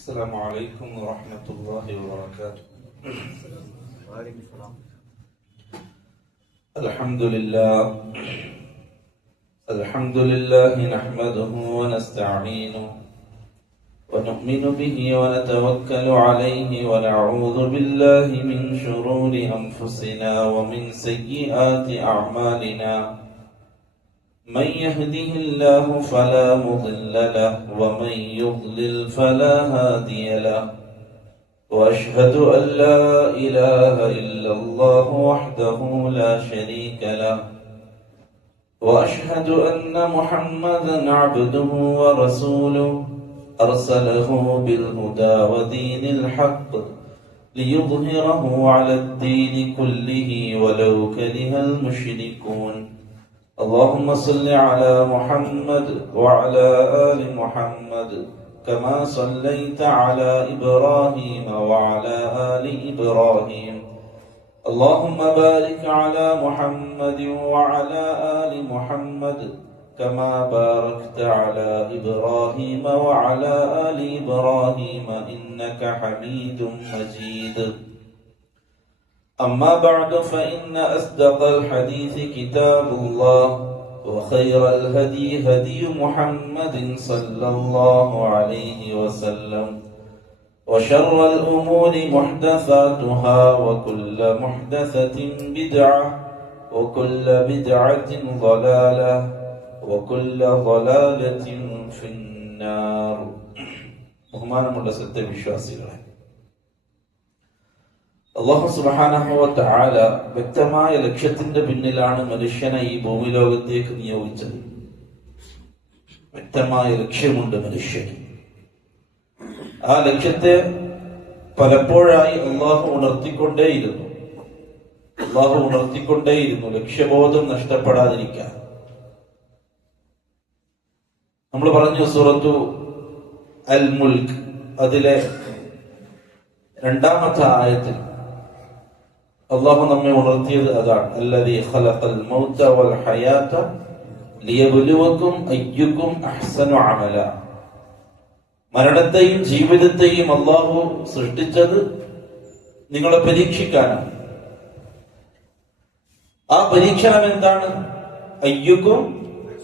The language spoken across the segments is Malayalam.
السلام عليكم ورحمة الله وبركاته. وعليكم السلام. الحمد لله نحمده ونستعينه ونؤمن به ونتوكل عليه ونعوذ بالله من شرور أنفسنا ومن سيئات أعمالنا. من يهده الله فلا مضل له ومن يضلل فلا هادي له. وأشهد أن لا إله إلا الله وحده لا شريك له. وأشهد أن محمدا عبده ورسوله أرسله بالهدى ودين الحق ليظهره على الدين كله ولو كره المشركون. اللهم صل على محمد وعلى آل محمد كما صليت على إبراهيم وعلى آل إبراهيم. اللهم بارك على محمد وعلى آل محمد كما باركت على إبراهيم وعلى آل إبراهيم إنك حميد مجيد. أما بعد فإن أصدق الحديث كتاب الله وخير الهدي هدي محمد صلى الله عليه وسلم وشر الأمور محدثاتها وكل محدثة بدعة وكل بدعة ضلالة وكل ضلالة في النار. ബഹുമാനമുള്ള സത്യവിശ്വാസികളെ, അല്ലാഹു സുബ്ഹാനഹു വ തആല വ്യക്തമായ ലക്ഷ്യത്തിന്റെ പിന്നിലാണ് മനുഷ്യനെ ഈ ഭൂമിലോകത്തേക്ക് നിയോഗിച്ചത്. വ്യക്തമായ ലക്ഷ്യമുണ്ട് മനുഷ്യന്. ആ ലക്ഷ്യത്തെ പലപ്പോഴായി അള്ളാഹു ഉണർത്തിക്കൊണ്ടേയിരുന്നു ലക്ഷ്യബോധം നഷ്ടപ്പെടാതിരിക്കാൻ. നമ്മൾ പറഞ്ഞു സൂറത്തു അൽ മുൽക്ക് അതിലെ 2-ാമത്തെ ആയത്തിൽ അള്ളാഹു നമ്മെ ഉണർത്തിയത് അതാണ്. അല്ലദീ ഖലഖൽ മൗത വൽ ഹയാത ലിയബ്ലുവകും അയ്യുകും അഹ്സനു അമല. മരണത്തെയും ജീവിതത്തെയും അള്ളാഹു സൃഷ്ടിച്ചത് നിങ്ങളെ പരീക്ഷിക്കാനാണ്. ആ പരീക്ഷണം എന്താണ്? അയ്യുകും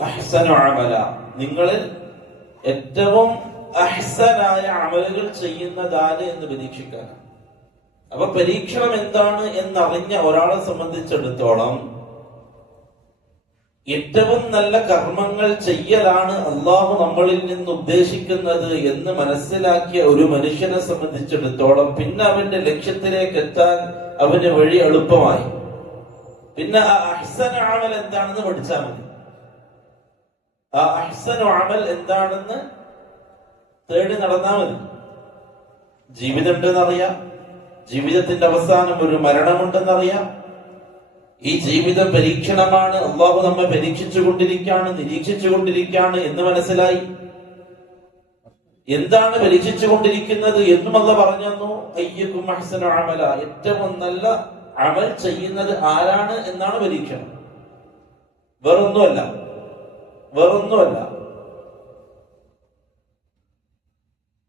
അഹ്സനു അമല, നിങ്ങളിൽ ഏറ്റവും അഹ്സനായ അമലുകൾ ചെയ്യുന്നതാണ് എന്ന് പരീക്ഷിക്കാനാണ്. അപ്പൊ പരീക്ഷണം എന്താണ് എന്നറിഞ്ഞ ഒരാളെ സംബന്ധിച്ചിടത്തോളം ഏറ്റവും നല്ല കർമ്മങ്ങൾ ചെയ്യലാണ് അള്ളാഹു നമ്മളിൽ നിന്ന് ഉദ്ദേശിക്കുന്നത് എന്ന് മനസ്സിലാക്കിയ ഒരു മനുഷ്യനെ സംബന്ധിച്ചിടത്തോളം പിന്നെ അവന്റെ ലക്ഷ്യത്തിലേക്ക് എത്താൻ അവന് വഴി എളുപ്പമായി. പിന്നെ ആ അഹ്സന അമൽ എന്താണെന്ന് പഠിച്ചാൽ മതി. ആ അഹ്സന അമൽ എന്താണെന്ന് തേടി നടന്നാൽ മതി. ജീവിതം ഉണ്ടെന്നറിയാം, ജീവിതത്തിന്റെ അവസാനം ഒരു മരണമുണ്ടെന്നറിയാം. ഈ ജീവിതം പരീക്ഷണമാണ്, അള്ളാഹു നമ്മെ പരീക്ഷിച്ചുകൊണ്ടിരിക്കുകയാണ്, നിരീക്ഷിച്ചുകൊണ്ടിരിക്കുകയാണ് എന്ന് മനസ്സിലായി. എന്താണ് പരീക്ഷിച്ചുകൊണ്ടിരിക്കുന്നത് എന്നും അല്ലാഹു പറഞ്ഞു. അയ്യുകും അഹ്സനു അമല, ഏറ്റവും നല്ല അമൽ ചെയ്യുന്നത് ആരാണ് എന്നാണ് പരീക്ഷണം. വേറൊന്നുമല്ല.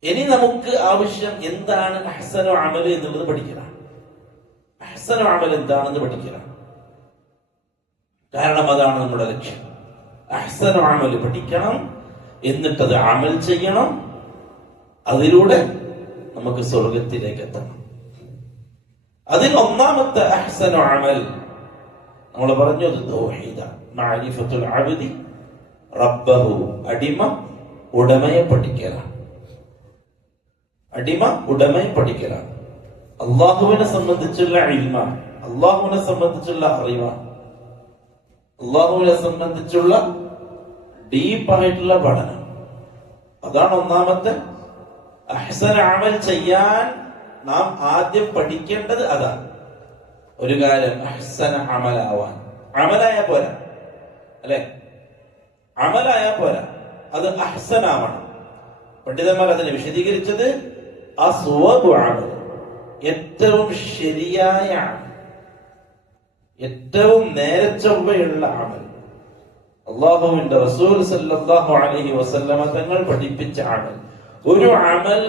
ഇനി നമുക്ക് ആവശ്യം എന്താണ് അഹ്സനു അമൽ എന്നുള്ളത് പഠിക്കണം. അഹ്സനു അമൽ എന്താണെന്ന് പഠിക്കണം. കാരണം അതാണ് നമ്മുടെ ലക്ഷ്യം. അഹ്സനു അമൽ പഠിക്കണം, എന്നിട്ടത് അമൽ ചെയ്യണം. അതിലൂടെ നമുക്ക് സ്വർഗത്തിലേക്ക് എത്തണം. അതിൽ ഒന്നാമത്തെ അഹ്സനു അമൽ നമ്മൾ പറഞ്ഞത് തൗഹീദാണ്. മഅരിഫത്തുൽ അബ്ദി റബ്ബഹു, അടിമ ഉടമയെ പഠിക്കലാണ്. അള്ളാഹുവിനെ സംബന്ധിച്ചുള്ള ഇൽമാണ്, അള്ളാഹുവിനെ സംബന്ധിച്ചുള്ള അറിവാണ്, അള്ളാഹുവിനെ സംബന്ധിച്ചുള്ള ഡീപ്പായിട്ടുള്ള പഠനം. അതാണ് ഒന്നാമത്തെ അഹ്സന അമൽ ചെയ്യാൻ നാം ആദ്യം പഠിക്കേണ്ടത്. അതാണ് ഒരു കാര്യം. അഹ്സന അമലാവാൻ, അമലായ പോരാ, അല്ലെ? അമലായ പോരാ, അത് അഹ്സനാവണം. പണ്ഡിതന്മാർ അതിനെ വിശദീകരിച്ചത് അസ്വബു അമൽ, ഏറ്റവും ശരിയായ അമൽ, ഏറ്റവും നേരച്ചൊവ്വയുള്ള അമൽ. അള്ളാഹുവിന്റെ റസൂൽ സല്ലല്ലാഹു അലൈഹി വസല്ലമ തങ്ങൾ പഠിപ്പിച്ച അമൽ. ഒരു അമൽ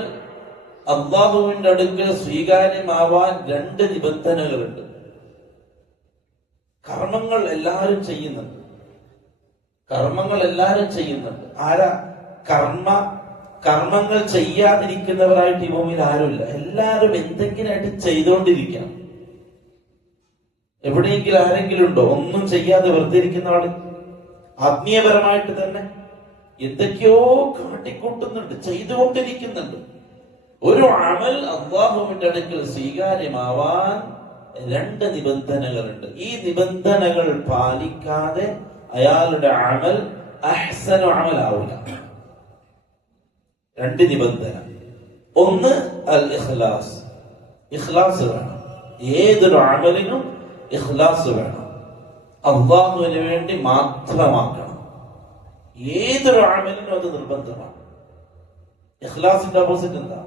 അള്ളാഹുവിന്റെ അടുക്കൽ സ്വീകാര്യമാവാൻ 2 നിബന്ധനകളുണ്ട്. കർമ്മങ്ങൾ എല്ലാവരും ചെയ്യുന്നുണ്ട്. ആരാ? കർമ്മങ്ങൾ ചെയ്യാതിരിക്കുന്നവരായിട്ട് ഈ ഭൂമിയിൽ ആരുമില്ല. എല്ലാവരും എന്തെങ്കിലുമായിട്ട് ചെയ്തുകൊണ്ടിരിക്കണം. എവിടെയെങ്കിലും ആരെങ്കിലും ഉണ്ടോ ഒന്നും ചെയ്യാതെ വെറുതെ ഇരിക്കുന്ന ആള്? ആത്മീയപരമായിട്ട് തന്നെ എന്തൊക്കെയോ കാട്ടിക്കൂട്ടുന്നുണ്ട്, ചെയ്തുകൊണ്ടിരിക്കുന്നുണ്ട്. ഒരു അമൽ അല്ലാഹുവിന്റെ അടുക്കൽ സ്വീകാര്യമാവാൻ 2 നിബന്ധനകളുണ്ട്. ഈ നിബന്ധനകൾ പാലിക്കാതെ അയാളുടെ അമൽ അഹ്സനു അമലാവില്ല. 2 നിബന്ധന. ഒന്ന് അൽ ഇഖ്ലാസ്. ഇഖ്ലാസ് വേണം. ഏതൊരു അമലിനും ഇഖ്ലാസ് വേണം. അല്ലാഹുവിന് വേണ്ടി മാത്രമാക്കണം. ഏതൊരു അമലിനും അത് നിർബന്ധമാണ്. ഇഖ്ലാസിന്റെ ഓപ്പോസിറ്റ് എന്താ?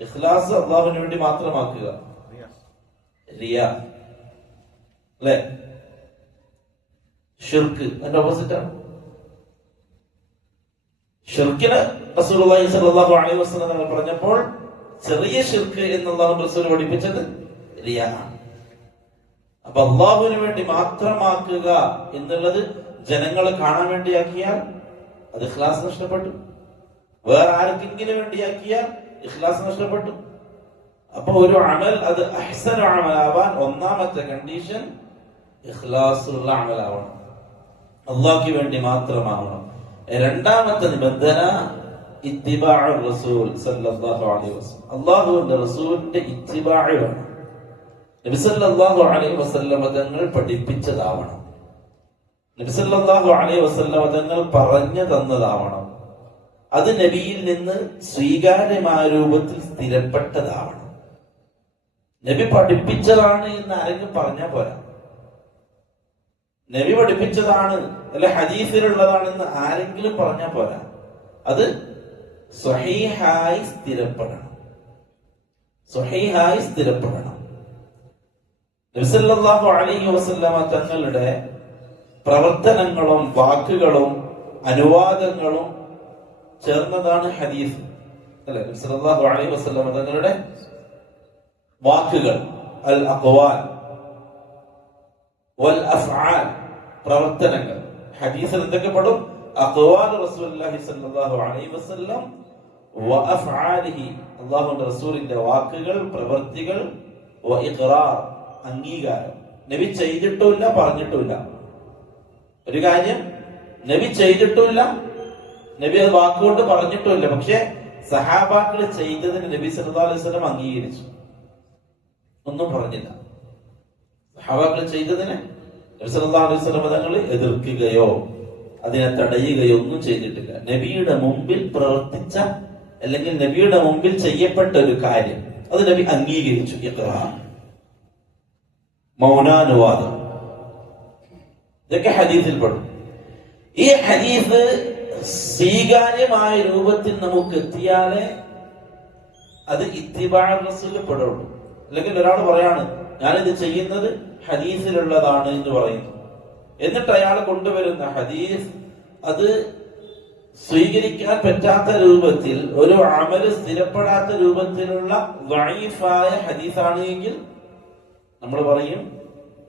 ഇഖ്ലാസ് അല്ലാഹുവിന് വേണ്ടി മാത്രമാക്കുക. റിയാ, അല്ലെ? ഷിർക്ക് അതിന്റെ ഓപ്പോസിറ്റാണ്. ഷിർക്കിന് റസൂലുള്ളാഹി സ്വല്ലല്ലാഹു അലൈഹി വസല്ലം തങ്ങൾ പറഞ്ഞപ്പോൾ ചെറിയ ഷിർക്ക് എന്നുള്ളതാണ് റസൂൽ പഠിപ്പിച്ചത് റിയാ ആണ്. അപ്പൊ അല്ലാഹുവിന് വേണ്ടി മാത്രമാക്കുക എന്നുള്ളത് ജനങ്ങളെ കാണാൻ വേണ്ടിയാക്കിയാൽ അത് ഇഖ്ലാസ് നഷ്ടപ്പെട്ടു. വേറെ ആർക്കെങ്കിലും വേണ്ടിയാക്കിയാൽ ഇഖ്ലാസ് നഷ്ടപ്പെട്ടു. അപ്പൊ ഒരു അമൽ അത് അഹ്സനു അമലാവാൻ ഒന്നാമത്തെ കണ്ടീഷൻ ഇഖ്ലാസുള്ള അമലാവണം, അല്ലാഹുവിന് വേണ്ടി മാത്രമാവണം. രണ്ടാമത്തെ നിബന്ധന ഇത്തിബാഉ റസൂൽ സല്ലല്ലാഹു അലൈഹി വസല്ലം. അല്ലാഹുവിന്റെ റസൂലിന്റെ ഇത്തിബാഅ് വേണം. നബി സല്ലല്ലാഹു അലൈഹി വസല്ലം തങ്ങൾ പഠിപ്പിച്ചതാവണം. നബി സല്ലല്ലാഹു അലൈഹി വസല്ലം തങ്ങൾ പറഞ്ഞു തന്നതാവണം. അത് നബിയിൽ നിന്ന് സ്വീകാര്യമായ രൂപത്തിൽ സ്ഥിരപ്പെട്ടതാവണം. നബി പഠിപ്പിച്ചതാണ് എന്ന് ആരെങ്കിലും പറഞ്ഞാൽ പോരാ. നബി പഠിപ്പിച്ചതാണ് അല്ലെ ഹദീസിലുള്ളതാണെന്ന് ആരെങ്കിലും പറഞ്ഞാൽ പോരാ. അത് സ്വഹീഹായി സ്ഥിരപ്പെടണം. നബി സല്ലല്ലാഹു അലൈഹി വസല്ലമ തങ്ങളുടെ പ്രവർത്തനങ്ങളും വാക്കുകളും അനുവാദങ്ങളും ചേർന്നതാണ് ഹദീസ്, അല്ലെ? നബി സല്ലല്ലാഹു അലൈഹി വസല്ലമ തങ്ങളുടെ വാക്കുകൾ അൽ അഖ്വാൽ വൽ അഫ്ആൽ, പ്രവർത്തനങ്ങൾ. ഹദീസിൽ എന്തൊക്കെ പെടും? അഖ്വാൽ റസൂലുള്ളാഹി സ്വല്ലല്ലാഹു അലൈഹി വസല്ലം വ അഫ്ആലിഹി, അല്ലാഹുവിന്റെ റസൂലിന്റെ വാക്കുകൾ, പ്രവൃത്തികൾ, വ ഇഖ്റാർ, അംഗീകാരം. നബി ചെയ്തിട്ടുമില്ല, പറഞ്ഞിട്ടുമില്ല. ഒരു കാര്യം നബി ചെയ്തിട്ടുമില്ല, നബി അത് വാക്കുകൊണ്ട് പറഞ്ഞിട്ടുമില്ല. പക്ഷെ സഹാബാക്കൾ ചെയ്തതിന് നബി സല്ലല്ലാഹു അലൈഹി വസല്ലം അംഗീകരിച്ചു, ഒന്നും പറഞ്ഞില്ല. സഹാബാക്കൾ ചെയ്തതിന് നബി സല്ലല്ലാഹു അലൈഹി വസല്ലം തങ്ങൾ എതിർക്കുകയോ അതിനെ തടയുകയോ ഒന്നും ചെയ്തിട്ടില്ല. നബിയുടെ മുമ്പിൽ പ്രവർത്തിച്ച അല്ലെങ്കിൽ നബിയുടെ മുമ്പിൽ ചെയ്യപ്പെട്ട ഒരു കാര്യം അത് നബി അംഗീകരിച്ചു. ഇഖ്റാർ, മൗനാനുവാദം, ഇതൊക്കെ ഹദീസിൽ പെടും. ഈ ഹദീസ് സ്വീകാര്യമായ രൂപത്തിൽ നമുക്ക് എത്തിയാലേ അത് ഇത്തിബാഉ റസൂലിൽ പെടുള്ളൂ. അല്ലെങ്കിൽ ഒരാൾ പറയാണ് ഞാനിത് ചെയ്യുന്നത് ഹദീസിലുള്ളതാണ് എന്ന് പറയുന്നു, എന്നിട്ട് അയാൾ കൊണ്ടുവരുന്ന ഹദീസ് അത് സ്വീകരിക്കാൻ പറ്റാത്ത രൂപത്തിൽ, ഒരു അമല് സ്ഥിരപ്പെടാത്ത രൂപത്തിലുള്ള ദഈഫായ ഹദീസാണ് എങ്കിൽ നമ്മൾ പറയും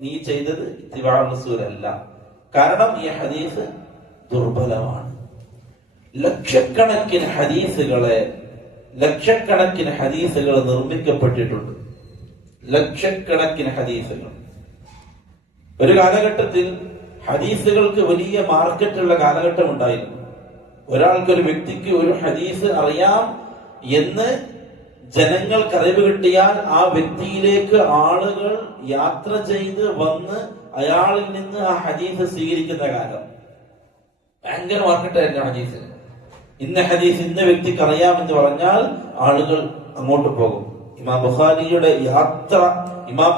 നീ ചെയ്തത് ഇത്തിബാഉ റസൂൽ അല്ല. കാരണം ഈ ഹദീസ് ദുർബലമാണ്. ലക്ഷക്കണക്കിന് ഹദീസുകൾ നിർമ്മിക്കപ്പെട്ടിട്ടുണ്ട്. ലക്ഷക്കണക്കിന് ഹദീസുകൾ. ഒരു കാലഘട്ടത്തിൽ ഹദീസുകൾക്ക് വലിയ മാർക്കറ്റുള്ള കാലഘട്ടം ഉണ്ടായിരുന്നു. ഒരാൾക്കൊരു വ്യക്തിക്ക് ഒരു ഹദീസ് അറിയാം എന്ന് ജനങ്ങൾക്ക് അറിവ് കിട്ടിയാൽ ആ വ്യക്തിയിലേക്ക് ആളുകൾ യാത്ര ചെയ്ത് വന്ന് അയാളിൽ നിന്ന് ആ ഹദീസ് സ്വീകരിക്കുന്ന കാലം. ഭയങ്കര മാർക്കറ്റായിരുന്നു ഹദീസ്. ഇന്ന ഹദീസ് ഇന്ന വ്യക്തിക്ക് അറിയാമെന്ന് പറഞ്ഞാൽ ആളുകൾ അങ്ങോട്ട് പോകും. ഇമാം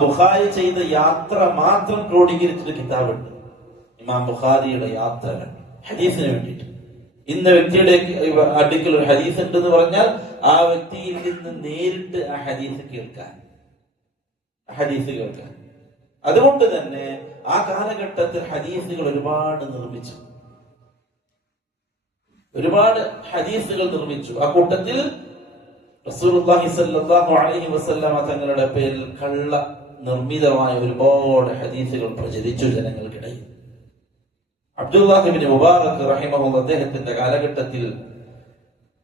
ബുഖാരി ചെയ്ത യാത്ര മാത്രം ക്രോഡീകരിച്ചൊരു കിതാബുണ്ട്. ഇമാം ബുഖാരിയുടെ യാത്രകൾ ഹദീസിന് വേണ്ടിയിട്ട്. ഇന്ന വ്യക്തിയുടെ അടുക്കൽ ഒരു ഹദീസ് ഉണ്ടെന്ന് പറഞ്ഞാൽ ആ വ്യക്തിയിൽ നിന്ന് നേരിട്ട് ആ ഹദീസ് കേൾക്കാൻ. അതുകൊണ്ട് തന്നെ ആ കാലഘട്ടത്തിൽ ഹദീസുകൾ ഒരുപാട് നിർമ്മിച്ചു. ആ കൂട്ടത്തിൽ റസൂലുള്ളാഹി സ്വല്ലല്ലാഹു അലൈഹി വസല്ലമ തങ്ങളുടെ പേരിൽ കള്ള നിർമ്മിതമായ ഒരുപാട് ഹദീസുകൾ പ്രചരിച്ചു ജനങ്ങൾക്കിടയിൽ. അബ്ദുല്ലാഹി ഇബ്നു മുബാറക് റഹിമഹുല്ലാഹ് അദ്ദേഹത്തിന്റെ കാലഘട്ടത്തിൽ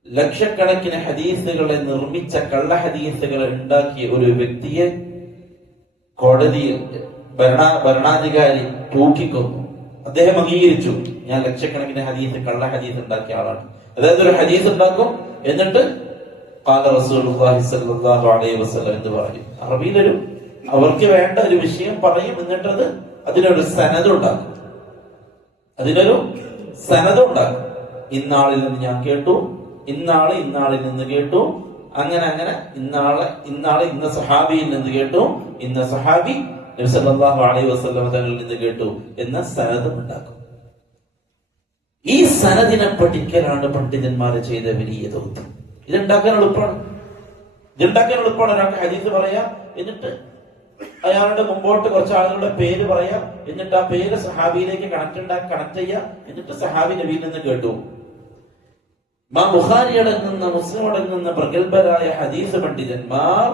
ലക്ഷക്കണക്കിന് ഹദീസുകളെ നിർമ്മിച്ച കള്ള ഹദീസുകളെ ഉണ്ടാക്കിയ ഒരു വ്യക്തിയെ കോടതിയിൽ ഭരണാധികാരി തൂക്കിക്കൊന്നു. അദ്ദേഹം അംഗീകരിച്ചു, ഞാൻ ലക്ഷക്കണക്കിന് കള്ള ഹദീസ് ഉണ്ടാക്കിയ ആളാണ്. അതായത് ഒരു ഹദീസ് ഉണ്ടാക്കും, എന്നിട്ട് ഖാല റസൂലുള്ളാഹി സ്വല്ലല്ലാഹു അലൈഹി വസല്ലം എന്ന് പറയും. അറബിയിലൊരു അവർക്ക് വേണ്ട ഒരു വിഷയം പറയും, എന്നിട്ടത് അതിനൊരു സനദ് ഉണ്ടാക്കും. ഇന്നാളിൽ നിന്ന് ഞാൻ കേട്ടു, ഇന്നാളിൽ നിന്ന് കേട്ടു, അങ്ങനെ ഇന്നാളെ ഇന്ന സഹാബിയിൽ നിന്ന് കേട്ടു, ഇന്ന സഹാബി നബി സല്ലല്ലാഹു അലൈഹി വസല്ലം തങ്ങളിൽ നിന്ന് കേട്ടു എന്ന സനദ് ഉണ്ടാക്കും. ഈ സനദിനെ പഠിക്കലാണ് പണ്ഡിതന്മാര് ചെയ്ത വലിയ ദൗത്യം. ഇതുണ്ടാക്കാൻ എളുപ്പമാണ്. ഒരാൾക്ക് ഹദീസ് പറയാ, എന്നിട്ട് അയാളുടെ മുമ്പോട്ട് കുറച്ച് ആളുകളുടെ പേര് പറയാം, എന്നിട്ട് ആ പേര് സഹാബിയിലേക്ക് കണക്ട് ചെയ്യാം, എന്നിട്ട് സഹാബി നബിയിൽ നിന്ന് കേട്ടു. ബുഖാരി അടങ്ങുന്ന, മുസ്ലിം അടങ്ങുന്ന പ്രഗത്ഭരായ ഹദീസ് പണ്ഡിതന്മാർ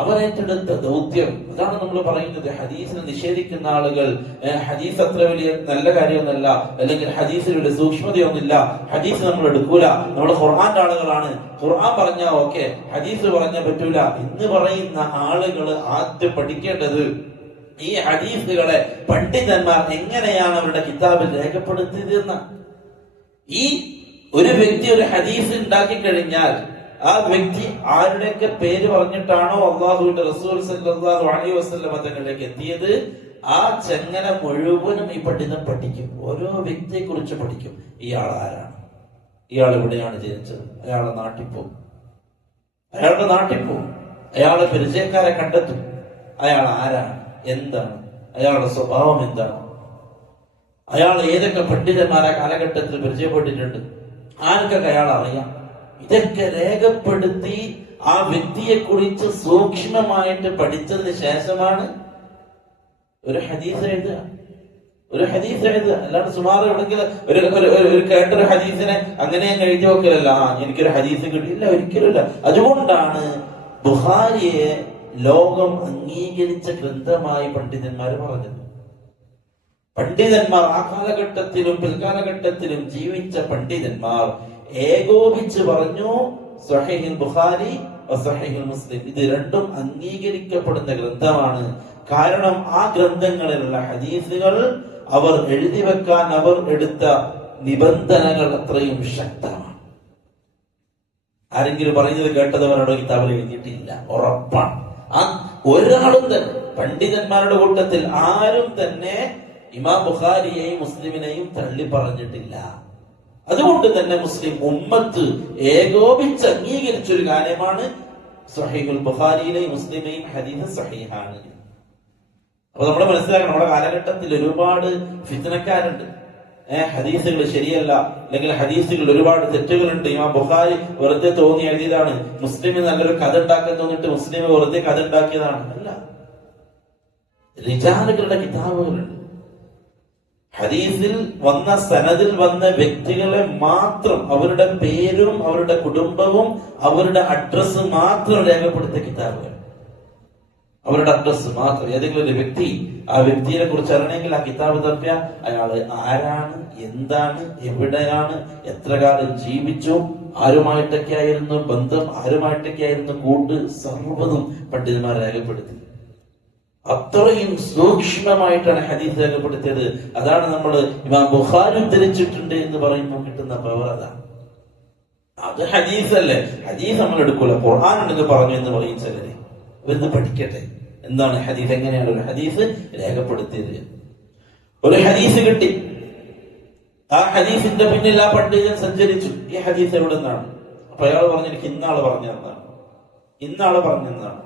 അവരേറ്റെടുത്ത ദൗത്യം. അതാണ് നമ്മൾ പറയുന്നത്, ഹദീസിനെ നിഷേധിക്കുന്ന ആളുകൾ ഹദീസ് അത്ര വലിയ നല്ല കാര്യമൊന്നുമല്ല, അല്ലെങ്കിൽ ഹദീസിൽ വലിയ സൂക്ഷ്മതയൊന്നുമില്ല, ഹദീസ് നമ്മൾ എടുക്കൂല, നമ്മൾ ഖുർആന്റെ ആളുകളാണ്, ഖുർആൻ പറഞ്ഞാ ഓക്കെ, ഹദീസ് പറഞ്ഞാൽ പറ്റൂല എന്ന് പറയുന്ന ആളുകൾ ആദ്യം പഠിക്കേണ്ടത് ഈ ഹദീസുകളെ പണ്ഡിതന്മാർ എങ്ങനെയാണ് അവരുടെ കിതാബിൽ രേഖപ്പെടുത്തിയതെന്ന. ഈ ഒരു വ്യക്തി ഒരു ഹദീസ് ഉണ്ടാക്കി കഴിഞ്ഞാൽ ആ വ്യക്തി ആരുടെയൊക്കെ പേര് പറഞ്ഞിട്ടാണോ അള്ളാഹുവിന്റെ റസൂൽ സല്ലല്ലാഹു അലൈഹി വസല്ലം തങ്ങളിലേക്ക് എത്തിയത്, ആ ചെങ്ങല മുഴുവനും ഈ പണ്ഡിതൻ പഠിക്കും. ഓരോ വ്യക്തിയെ കുറിച്ച് പഠിക്കും. ഇയാൾ ആരാണ്, ഇയാൾ എവിടെയാണ് ജനിച്ചത്, അയാളുടെ നാട്ടിൽ പോകും, അയാളുടെ പരിചയക്കാരെ കണ്ടെത്തും, അയാൾ ആരാണ്, എന്താണ് അയാളുടെ സ്വഭാവം, എന്താണ് അയാൾ ഏതൊക്കെ പണ്ഡിതന്മാരെ കാലഘട്ടത്തിൽ പരിചയപ്പെട്ടിട്ടുണ്ട്, ആർക്കൊക്കെ അയാൾ അറിയാം. ഇതൊക്കെ രേഖപ്പെടുത്തി ആ വ്യക്തിയെ കുറിച്ച് സൂക്ഷ്മമായിട്ട് പഠിച്ചതിന് ശേഷമാണ് ഒരു ഹദീസ് എഴുതുക. അല്ലാണ്ട് സുമാർ എവിടെങ്കിലും ഒരു കേട്ടൊരു ഹദീസിനെ അങ്ങനെ എഴുതി നോക്കലല്ല, എനിക്കൊരു ഹദീസ് കിട്ടിയില്ല, ഒരിക്കലുമില്ല. അതുകൊണ്ടാണ് ബുഖാരിയെ ലോകം അംഗീകരിച്ച ഗ്രന്ഥമായി പണ്ഡിതന്മാർ പറഞ്ഞത്. പണ്ഡിതന്മാർ ആ കാലഘട്ടത്തിലും പിൽക്കാലഘട്ടത്തിലും ജീവിച്ച പണ്ഡിതന്മാർ ഏകോപിച്ച് പറഞ്ഞു, സ്വഹീഹുൽ ബുഖാരി സ്വഹീഹുൽ മുസ്ലിം ഇത് രണ്ടും അംഗീകരിക്കപ്പെടുന്ന ഗ്രന്ഥമാണ്. കാരണം ആ ഗ്രന്ഥങ്ങളിലുള്ള ഹദീസുകൾ അവർ എഴുതി വെക്കാൻ അവർ എടുത്ത നിബന്ധനകൾ അത്രയും ശക്തമാണ്. ആരെങ്കിലും പറയുന്നത് കേട്ടതവരുടെ കിതാബിൽ എഴുതിയിട്ടില്ല, ഉറപ്പാണ്. ആ ഒരാളും തന്നെ പണ്ഡിതന്മാരുടെ കൂട്ടത്തിൽ ആരും തന്നെ ഇമാം ബുഖാരിയെയും മുസ്ലിമിനെയും തള്ളി പറഞ്ഞിട്ടില്ല. അതുകൊണ്ട് തന്നെ മുസ്ലിം ഉമ്മത്ത് ഏകോപിച്ച് അംഗീകരിച്ച ഒരു കാര്യമാണ് സ്വഹീഹുൽ ബുഖാരിയിലെയും മുസ്ലിമെയും ഹദീസ് സ്വഹീഹാണ്. അപ്പൊ നമ്മൾ മനസ്സിലാക്കണം, നമ്മുടെ കാലഘട്ടത്തിൽ ഒരുപാട് ഫിത്നക്കാരുണ്ട്. ഹദീസുകൾ ശരിയല്ല, അല്ലെങ്കിൽ ഹദീസുകൾ ഒരുപാട് തെറ്റുകളുണ്ട്. ഇമാം ബുഖാരി വെറുതെ തോന്നി എഴുതിയതാണ്, മുസ്ലിമിന് നല്ലൊരു കഥ ഉണ്ടാക്കാൻ തോന്നിട്ട് മുസ്ലിം വെറുതെ കഥ ഉണ്ടാക്കിയതാണ്. അല്ല, റിജാലുകളുടെ കിതാബുകളുണ്ട്. ഹദീസിൽ വന്ന സനദിൽ വന്ന വ്യക്തികളെ മാത്രം, അവരുടെ പേരും അവരുടെ കുടുംബവും അവരുടെ അഡ്രസ്സ് മാത്രം രേഖപ്പെടുത്തിയ കിതാബുകൾ. അവരുടെ അഡ്രസ്സ് മാത്രം. ഏതെങ്കിലും ഒരു വ്യക്തി, ആ വ്യക്തിയെ കുറിച്ച് അറിയണമെങ്കിൽ ആ കിതാബ് തപ്പിയ അയാള് ആരാണ്, എന്താണ്, എവിടെയാണ്, എത്ര കാലം ജീവിച്ചു, ആരുമായിട്ടൊക്കെ ആയിരുന്നു ബന്ധം, ആരുമായിട്ടൊക്കെ ആയിരുന്നു കൂട്ട്, സർവ്വതും പണ്ഡിതന്മാർ രേഖപ്പെടുത്തി. അത്രയും സൂക്ഷ്മമായിട്ടാണ് ഹദീസ് രേഖപ്പെടുത്തിയത്. അതാണ് നമ്മൾ ഇമാം ബുഖാരി ഉദ്ധരിച്ചിട്ടുണ്ട് എന്ന് പറയുമ്പോൾ കിട്ടുന്ന പവർ. അതാണ്, അത് ഹദീസ് അല്ലേ. ഹദീസ് നമ്മൾ എടുക്കൂല, ഖുർആൻ ഉണ്ടെന്ന് പറഞ്ഞു എന്ന് പറയും ചിലര്. ഇവരുന്ന് പഠിക്കട്ടെ എന്താണ് ഹദീസ്, എങ്ങനെയാണ് ഒരു ഹദീസ് രേഖപ്പെടുത്തിയത്. ഒരു ഹദീസ് കിട്ടി, ആ ഹദീസിന്റെ പിന്നിൽ ആ പണ്ഡിതൻ സഞ്ചരിച്ചു. ഈ ഹദീസ് എവിടെ നിന്നാണ്? അപ്പൊ അയാൾ പറഞ്ഞു, എനിക്ക് ഇന്നാള് പറഞ്ഞതാണ്.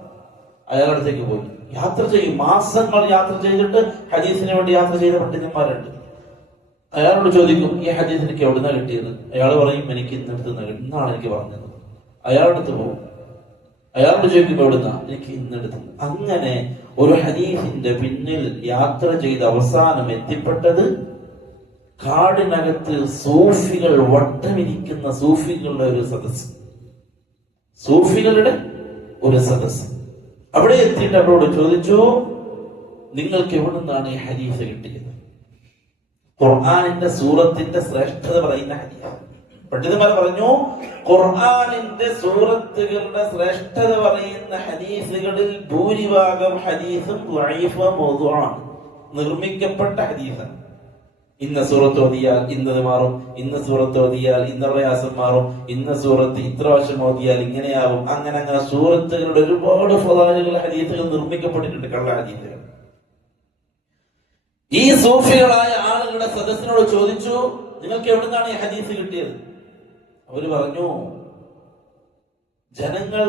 അയാളുടെ അടുത്തേക്ക് പോയി യാത്ര ചെയ്യും. മാസങ്ങൾ യാത്ര ചെയ്തിട്ട് ഹദീസിന് വേണ്ടി യാത്ര ചെയ്ത പണ്ഡിതന്മാരുണ്ട്. അയാളോട് ചോദിക്കും, ഈ ഹദീസ് എനിക്ക് എവിടുന്നാ കിട്ടിയത്? അയാൾ പറയും, എനിക്ക് ഇന്നാണ് എനിക്ക് പറഞ്ഞത്. അയാളുടെ അടുത്ത് പോകും, അയാളോട് ചോദിക്കുമ്പോൾ എവിടുന്നാ? എനിക്ക് ഇന്നെടുത്ത്. അങ്ങനെ ഒരു ഹദീസിന്റെ പിന്നിൽ യാത്ര ചെയ്ത് അവസാനം എത്തിപ്പെട്ടത് കാടിനകത്ത് സൂഫികൾ വട്ടമിരിക്കുന്ന സൂഫികളുടെ ഒരു സദസ്. സൂഫികളുടെ ഒരു സദസ്. അവിടെ എത്തിയിട്ട് അവരോട് ചോദിച്ചു, നിങ്ങൾക്ക് എവിടെ നിന്നാണ് ഈ ഹദീസ് കിട്ടിയത്? ഖുർആനിന്റെ സൂറത്തിന്റെ ശ്രേഷ്ഠത പറയുന്ന ഹദീസ്. പണ്ഡിതന്മാർ പറഞ്ഞു, ഖുർആനിന്റെ സൂറത്തുകളുടെ ശ്രേഷ്ഠത പറയുന്ന ഹദീസുകളിൽ ഭൂരിഭാഗം ഹദീസും ദഈഫ് മൗദൂആണ്, നിർമ്മിക്കപ്പെട്ട ഹദീസാണ്. ഇന്ന സൂറത്ത് ഓതിയാൽ ഇന്നത് മാറും, ഇന്ന സൂറത്ത് ഓതിയാൽ ഇന്ന പ്രയാസം മാറും, ഇന്ന സൂറത്ത് ഇത്ര വർഷം ഓതിയാൽ ഇങ്ങനെയാവും, അങ്ങനെ അങ്ങനെ സൂറത്തുകളുടെ ഒരുപാട് ഫളായിലുള്ള ഹദീസുകൾ നിർമ്മിക്കപ്പെട്ടിട്ടുണ്ട്, കള്ള ഹദീസുകൾ. ഈ സൂഫികളായ ആളുകളുടെ സദസ്സിനോട് ചോദിച്ചു, നിങ്ങൾക്ക് എവിടുന്നാണ് ഈ ഹദീസ് കിട്ടിയത്? അവര് പറഞ്ഞു, ജനങ്ങൾ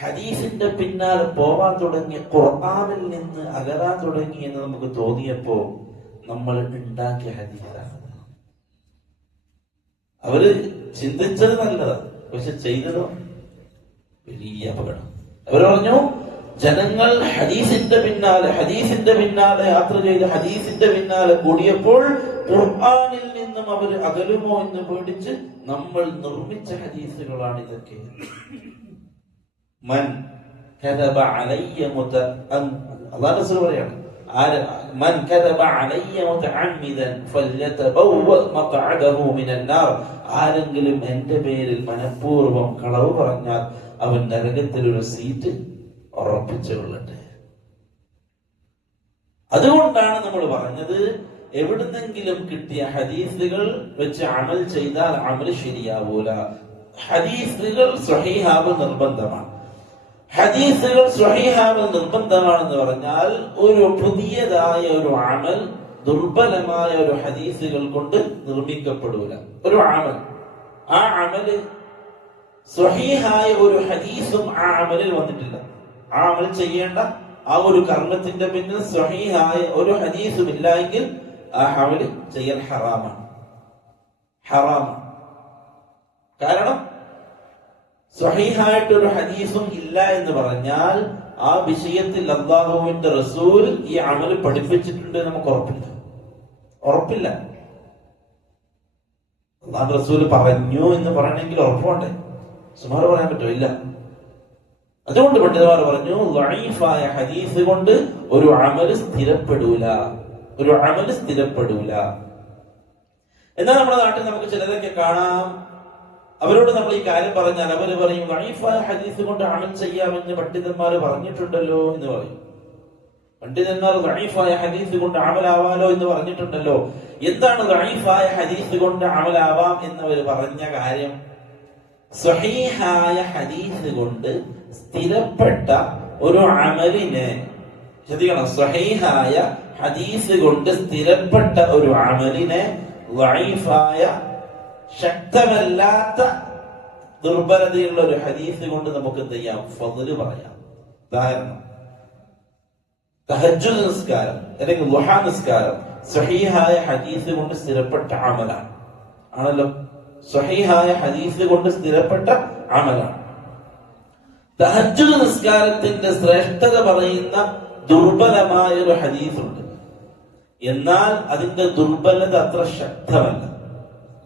ഹദീസിന്റെ പിന്നാലെ പോവാൻ തുടങ്ങി, ഖുർആനിൽ നിന്ന് അകലാൻ തുടങ്ങി എന്ന് നമുക്ക് തോന്നിയപ്പോ നമ്മൾ ഉണ്ടാക്കിയ ഹദീസാണ്. അവര് ചിന്തിച്ചത് നല്ലതാണ്, പക്ഷെ ചെയ്തതോ വലിയ അപകടം. അവർ പറഞ്ഞു, ജനങ്ങൾ ഹദീസിന്റെ പിന്നാലെ യാത്ര ചെയ്ത് ഹദീസിന്റെ പിന്നാലെ കൂടിയപ്പോൾ ഖുർആനിൽ നിന്നും അവർ അകലുമോ എന്ന് പേടിച്ച് നമ്മൾ നിർമ്മിച്ച ഹദീസുകളാണ് ഇതൊക്കെ. മൻ കദബ അലയ്യ അല്ലാഹു റസൂൽ പറയാണ്, മൻ കദബ അലയ്യ മുതഅമ്മിദൻ ഫല്യതബവ്വ മഖഅദഹു മിനൻ നാർ. ആരെങ്കിലും എന്റെ പേരിൽ മനഃപൂർവ്വം കളവ് പറഞ്ഞാൽ അവൻ നരകത്തിൽ ഒരു സീറ്റ് ഉറപ്പിച്ചു കൊള്ളട്ടെ. അതുകൊണ്ടാണ് നമ്മൾ പറഞ്ഞത്, എവിടുന്നെങ്കിലും കിട്ടിയ ഹദീസുകൾ വെച്ച് അമൽ ചെയ്താൽ അമൽ ശരിയാവൂല. ഹദീസുകൾ സ്വഹീഹാവ് നിർബന്ധമാണ്. ഹദീസുകൾ സ്വഹീഹാവ് നിർബന്ധമാണെന്ന് പറഞ്ഞാൽ ഒരു പുതിയതായ ഒരു അമൽ ദുർബലമായ ഒരു ഹദീസുകൾ കൊണ്ട് നിർമ്മിക്കപ്പെടൂല. ഒരു അമൽ, ആ അമല് സ്വഹീഹായ ഒരു ഹദീസും ആ അമലിൽ വന്നിട്ടില്ല. ആ അമൽ ചെയ്യേണ്ട ആ ഒരു കർമ്മത്തിന്റെ പിന്നിൽ സ്വഹീഹായ ഒരു ഹദീസും ഇല്ല എങ്കിൽ ആ അമൽ ചെയ്യൽ ഹറാമാണ്. കാരണം സ്വഹീഹായിട്ടൊരു ഹദീസും ഇല്ല എന്ന് പറഞ്ഞാൽ ആ വിഷയത്തിൽ അല്ലാഹുവിന്റെ റസൂൽ ഈ അമൽ പഠിപ്പിച്ചിട്ടുണ്ട് നമുക്ക് ഉറപ്പില്ല. അല്ലാഹു റസൂൽ പറഞ്ഞു എന്ന് പറയണമെങ്കിൽ ഉറപ്പുണ്ടേ, സുമാർ പറയാൻ പറ്റുമോ? ഇല്ല. അതുകൊണ്ട് പണ്ഡിതന്മാർ പറഞ്ഞു, ദഈഫായ ഹദീസ് കൊണ്ട് ഒരു അമൽ സ്ഥിരപ്പെടൂല. എന്നാൽ നമ്മുടെ നാട്ടിൽ നമുക്ക് ചിലരൊക്കെ കാണാം, അവരോട് നമ്മൾ ഈ കാര്യം പറഞ്ഞാൽ അവർ പറയും, ദഈഫായ ഹദീസ് കൊണ്ട് അമൽ ചെയ്യാമെന്ന് പണ്ഡിതന്മാർ പറഞ്ഞിട്ടുണ്ടല്ലോ എന്ന് പറയും. പണ്ഡിതന്മാർ ദഈഫായ ഹദീസ് കൊണ്ട് അമലാവാലോ എന്ന് പറഞ്ഞിട്ടുണ്ടല്ലോ. എന്താണ് ദഈഫായ ഹദീസ് കൊണ്ട് അമലാവാം എന്നവർ പറഞ്ഞ കാര്യം? സ്വഹീഹായ ഹദീസ് കൊണ്ട് സ്ഥിരപ്പെട്ട ഒരു അമലിനെ, ശ്രദ്ധിക്കണം, സ്വഹീഹായ ഹദീസ് കൊണ്ട് സ്ഥിരപ്പെട്ട ഒരു അമലിനെ ദഈഫായ ശക്തമല്ലാത്ത ദുർബലതയുള്ള ഒരു ഹദീസ് കൊണ്ട് നമുക്ക് എന്ത് ചെയ്യാം? ഫദ്ല് പറയാം. ഉദാഹരണം, തഹജ്ജുദ് നിസ്കാരം അല്ലെങ്കിൽ ദുഹാ നിസ്കാരം സ്വഹീഹായ ഹദീസ് കൊണ്ട് സ്ഥിരപ്പെട്ട അമലാണ്, ആണല്ലോ. സ്വഹീഹായ ഹദീസ് കൊണ്ട് സ്ഥിരപ്പെട്ട അമലാണ്. തഹജ്ജുദ് നിസ്കാരത്തിന്റെ ശ്രേഷ്ഠത പറയുന്ന ദുർബലമായ ഒരു ഹദീസുണ്ട്. എന്നാൽ അതിന്റെ ദുർബലത അത്ര ശക്തമല്ല.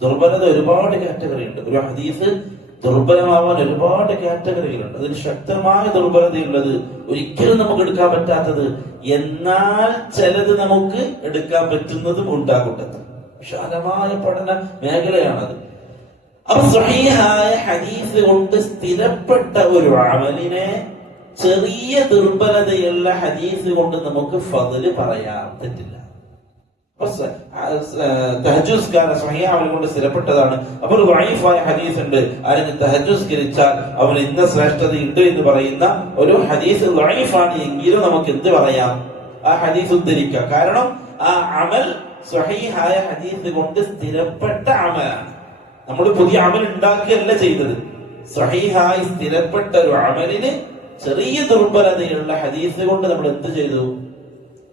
ദുർബലത ഒരുപാട് കാറ്റഗറി ഉണ്ട്. ഒരു ഹദീസ് ദുർബലമാവാൻ ഒരുപാട് കാറ്റഗറികളുണ്ട്. അതിൽ ശക്തമായ ദുർബലതയുള്ളത്, ഒരിക്കലും നമുക്ക് എടുക്കാൻ പറ്റാത്തത്, എന്നാൽ ചിലത് നമുക്ക് എടുക്കാൻ പറ്റുന്നതും ഉണ്ടാകുന്നത്. വിശാലമായ പഠന മേഖലയാണത്. അപ്പൊ സ്വഹീഹായ ഹദീസ് കൊണ്ട് സ്ഥിരപ്പെട്ട ഒരു അമലിനെ ചെറിയ ദുർബലതയുള്ള ഹദീസ് കൊണ്ട് നമുക്ക് ഫദ്ല് പറയാം, തെറ്റില്ല. തഹജ്ജുദ് നിസ്കാരം സ്വഹീഹ അമൽ കൊണ്ട് സ്ഥിരപ്പെട്ടതാണ്. അപ്പോൾ ഒരു ദഈഫായ ഹദീസ് ഉണ്ട്, ആരെങ്കിലും തഹജ്ജുദ് നിസ്കരിച്ചാൽ അവന് ഇന്ന ശ്രേഷ്ഠതയുണ്ട് എന്ന് പറയുന്ന ഒരു ഹദീസ് ദഈഫാണ് എങ്കിലും നമുക്ക് എന്ത് പറയാം? ആ ഹദീസ് ഉദ്ധരിക്കാം. കാരണം ആ അമൽ സ്വഹീഹായ ഹദീസ് കൊണ്ട് സ്ഥിരപ്പെട്ട അമലാണ്. നമ്മൾ പുതിയ അമൽ ഉണ്ടാക്കുകയല്ല ചെയ്തത്. സ്വഹീഹായി സ്ഥിരപ്പെട്ട ഒരു അമലിന് ചെറിയ ദുർബലതയുള്ള ഹദീസ് കൊണ്ട് നമ്മൾ എന്ത് ചെയ്തു?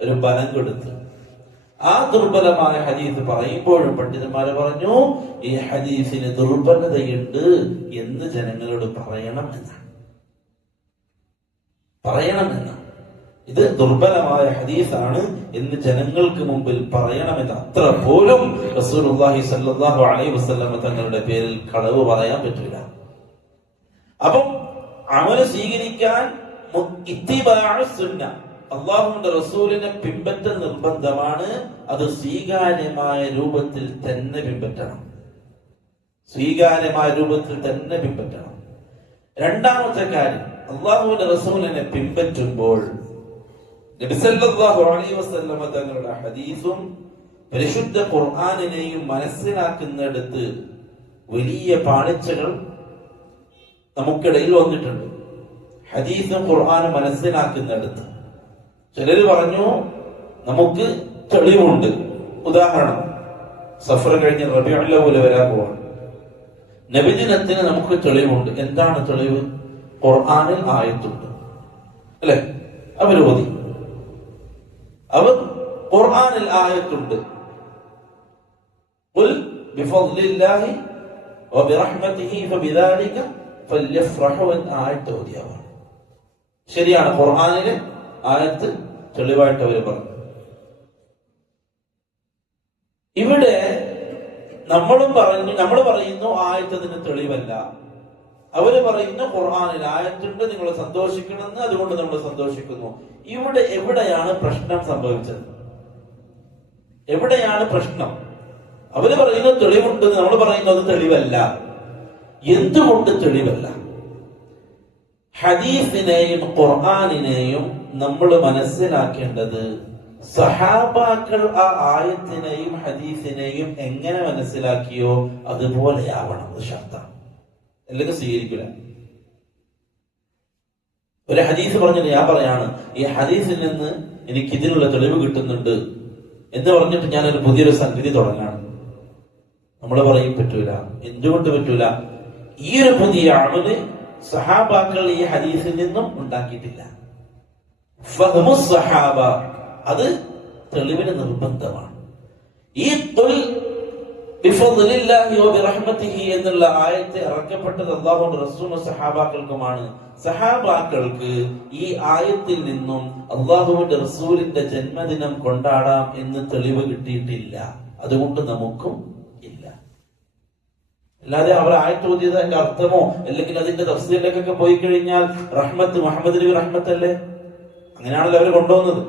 ഒരു ബലം കൊടുത്തു. ആ ദുർബലമായ ഹദീസ് പറയുമ്പോഴും പണ്ഡിതന്മാര് പറഞ്ഞു, ഈ ഹദീസിന് ദുർബലതയുണ്ട് എന്ന് ജനങ്ങളോട് പറയണം എന്നാണ്. ഇത് ദുർബലമായ ഹദീസാണ് എന്ന് ജനങ്ങൾക്ക് മുമ്പിൽ പറയണമെന്ന്. അത്ര പോലും റസൂലുള്ളാഹി സ്വല്ലല്ലാഹു അലൈഹി വസല്ലം തങ്ങളുടെ പേരിൽ കളവ് പറയാൻ പറ്റില്ല. അപ്പം അമല് സ്വീകരിക്കാൻ ഇത്തിബാഉ സുന്ന, അല്ലാഹുവിന്റെ റസൂലിനെ പിൻപറ്റൽ നിർബന്ധമാണ്. അത് സ്വീകാര്യമായ രൂപത്തിൽ തന്നെ പിൻപറ്റണം. സ്വീകാര്യമായ രൂപത്തിൽ തന്നെ പിൻപറ്റണം. രണ്ടാമത്തെ കാര്യം, അല്ലാഹുവിന്റെ റസൂലിനെ പിൻപറ്റുമ്പോൾ നബി സല്ലല്ലാഹു അലൈഹി വസല്ലമ തങ്ങളുടെ ഹദീസും പരിശുദ്ധ ഖുർആനിനെയും മനസ്സിലാക്കുന്നിടത്ത് വലിയ പാളിച്ചകൾ നമുക്കിടയിൽ വന്നിട്ടുണ്ട്. ഹദീസും ഖുർആനും മനസ്സിലാക്കുന്നിടത്ത് ചിലര് പറഞ്ഞു നമുക്ക് തെളിവുണ്ട്. ഉദാഹരണം, സഫർ കഴിഞ്ഞ് റബീഉൽ അവ്വൽ വരാൻ പോവാണ്. നബിദിനത്തിന് നമുക്ക് തെളിവുണ്ട്. എന്താണ് തെളിവ്? ഖുർആനിൽ ആയത്തുണ്ട്, അല്ലെ? അവരോധി അവർ ഖുർആനിൽ ആയത്തുണ്ട്. ഖുൽ ബിഫദ്ലില്ലാഹി വബിറഹ്മതിഹി ഫബിദാലിക ഫല്യഫ്റഹു എന്ന ആയത്ത് ഓതിയവർ. ശരിയാണ്, ഖുർആനിലെ ആയത്ത് തെളിവായിട്ട് അവർ പറഞ്ഞു. ഇവിടെ നമ്മൾ പറയുന്നു ആയത്തതിന് തെളിവല്ല. അവര് പറയുന്നു ഖുർആനിൽ ആയത്തുണ്ട്, നിങ്ങൾ സന്തോഷിക്കണമെന്ന്, അതുകൊണ്ട് നമ്മൾ സന്തോഷിക്കുന്നു. ഇവിടെ എവിടെയാണ് പ്രശ്നം സംഭവിച്ചത്? എവിടെയാണ് പ്രശ്നം? അവര് പറയുന്നത് തെളിവുണ്ട്, നമ്മൾ പറയുന്നത് തെളിവല്ല. എന്തുകൊണ്ട് തെളിവല്ല? ഹദീസിനെയും ഖുർആനിനെയും നമ്മൾ മനസ്സിലാക്കേണ്ടത് സഹാബാക്കൾ ആ ആയത്തിനെയും ഹദീസിനെയും എങ്ങനെ മനസ്സിലാക്കിയോ അതുപോലെയാവണം. അത് ശർത്താണ്, അല്ലെങ്കിൽ സ്വീകരിക്കില്ല. ഒരു ഹദീസ് പറഞ്ഞിട്ട് ഞാൻ പറയാണ്, ഈ ഹദീസിൽ നിന്ന് എനിക്ക് ഇതിനുള്ള തെളിവ് കിട്ടുന്നുണ്ട് എന്ന് പറഞ്ഞിട്ട് ഞാനൊരു പുതിയൊരു സംഗതി തുടങ്ങാണ്. നമ്മൾ പറയും പറ്റൂല. എന്തുകൊണ്ട് പറ്റൂല? ഈ ഒരു പുതിയ അമല് സഹാബാക്കൾ ഈ ഹദീസിൽ നിന്നും ഉണ്ടാക്കിയിട്ടില്ല. ഫഹ്മു സഹാബ, അത് തെളിവിന് നിർബന്ധമാണ്. ഈ ഖുൽ ബിഫദ്ലില്ലാഹി വബിറഹ്മതിഹി എന്നുള്ള ആയത്ത് ഇറക്കപ്പെട്ടത് അല്ലാഹുവിന്റെ റസൂലും സഹാബാക്കൾക്കുമാണ്. സഹാബാക്കൾക്ക് ഈ ആയത്തിൽ നിന്നും അല്ലാഹുവിന്റെ റസൂലിന്റെ ജന്മദിനം കൊണ്ടാടാം എന്ന് തെളിവ് കിട്ടിയിട്ടില്ല. അതുകൊണ്ട് നമുക്കും ഇല്ല. അല്ലാതെ അവർ ആയത്ത് ഓതിയത് അതിന്റെ അർത്ഥമോ അല്ലെങ്കിൽ അതിന്റെ തഫ്സീറിലേക്കൊക്കെ പോയി കഴിഞ്ഞാൽ റഹ്മത്ത് മുഹമ്മദ് നബി റഹ്മത്തല്ലേ, അങ്ങനെയാണല്ലോ അവർ കൊണ്ടുവന്നത്.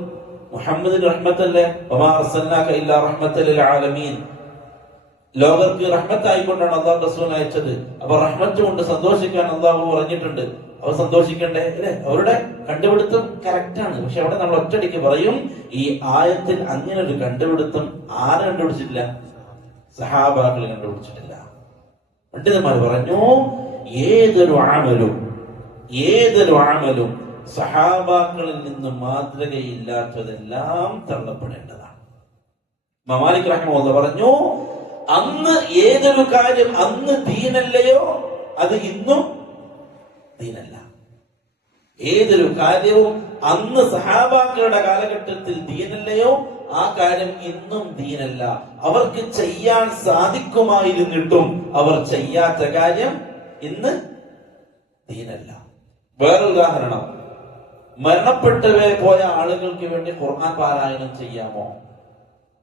മുഹമ്മദ് റഹ്മത്തല്ലേ, വമാ അർസൽനാക ഇല്ലാ റഹ്മത്തൽ ലിൽ ആലമീൻ, ലോകർക്ക് റഹ്മത്തായിക്കൊണ്ടാണ് അള്ളാഹു റസൂൽ അയച്ചത്. അപ്പൊ റഹ്മത്ത് കൊണ്ട് സന്തോഷിക്കാൻ അള്ളാഹു പറഞ്ഞിട്ടുണ്ട്. അവർ സന്തോഷിക്കണ്ടേ? അല്ലെ? അവരുടെ കണ്ടുപിടുത്തം കറക്റ്റാണ്. പക്ഷെ അവിടെ നമ്മൾ ഒറ്റടിക്ക് പറയും, ഈ ആയത്തിൽ അങ്ങനെ ഒരു കണ്ടുപിടുത്തം ആരും കണ്ടുപിടിച്ചിട്ടില്ല, സഹാബാക്കൾ കണ്ടുപിടിച്ചിട്ടില്ല. പണ്ഡിതന്മാർ പറഞ്ഞു, ഏതൊരു ആമലും സഹാബാക്കളിൽ നിന്ന് മാതൃകയില്ലാത്തതെല്ലാം തള്ളപ്പെടേണ്ടതാണ്. മാലിക് റഹ്മത്തുള്ളാഹി പറഞ്ഞു, അന്ന് ഏതൊരു കാര്യം അന്ന് ദീനല്ലയോ അത് ഇന്നും ദീനല്ല. ഏതൊരു കാര്യവും അന്ന് സഹാബാക്കളുടെ കാലഘട്ടത്തിൽ ദീനല്ലയോ ആ കാര്യം ഇന്നും ദീനല്ല. അവർക്ക് ചെയ്യാൻ സാധിക്കുമായിരുന്നിട്ടും അവർ ചെയ്യാത്ത കാര്യം ഇന്ന് ദീനല്ല. വേറൊരു ഉദാഹരണം, മരണപ്പെട്ടു പോയ ആളുകൾക്ക് വേണ്ടി ഖുർആൻ പാരായണം ചെയ്യാമോ?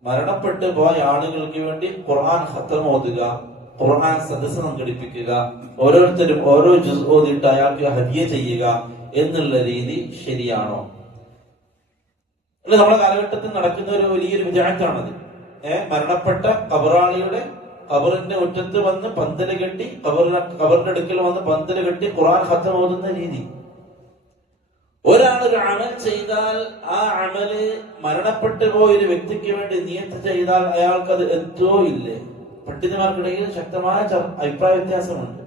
മരണപ്പെട്ടു പോയ ആളുകൾക്ക് വേണ്ടി ഖുർആൻ ഖത്ം ഓതുക, ഖുർആൻ സദസ്സ് സംഘടിപ്പിക്കുക, ഓരോരുത്തരും ഓരോ ജുസ് ഓതിയിട്ട് അയാൾക്ക് ഹദിയ ചെയ്യുക എന്നുള്ള രീതി ശരിയാണോ? അല്ല, നമ്മുടെ കാലഘട്ടത്തിൽ നടക്കുന്ന ഒരു വലിയൊരു വിജയത്താണത്. മരണപ്പെട്ട ഖബറാളിയുടെ ഖബറിന്റെ മുറ്റത്ത് വന്ന് പന്തല് കെട്ടി, ഖബറിന്റെ അടുക്കൽ വന്ന് പന്തല് കെട്ടി ഖുർആൻ ഖത്ം ഓതുന്ന രീതി. ഒരാളൊരു അമൽ ചെയ്താൽ ആ അമല് മരണപ്പെട്ടു പോയൊരു വ്യക്തിക്ക് വേണ്ടി നിയത്ത് ചെയ്താൽ അയാൾക്ക് അത് എത്തോ ഇല്ലേ? പണ്ഡിതന്മാർക്കിടയിൽ ശക്തമായ അഭിപ്രായ വ്യത്യാസമുണ്ട്.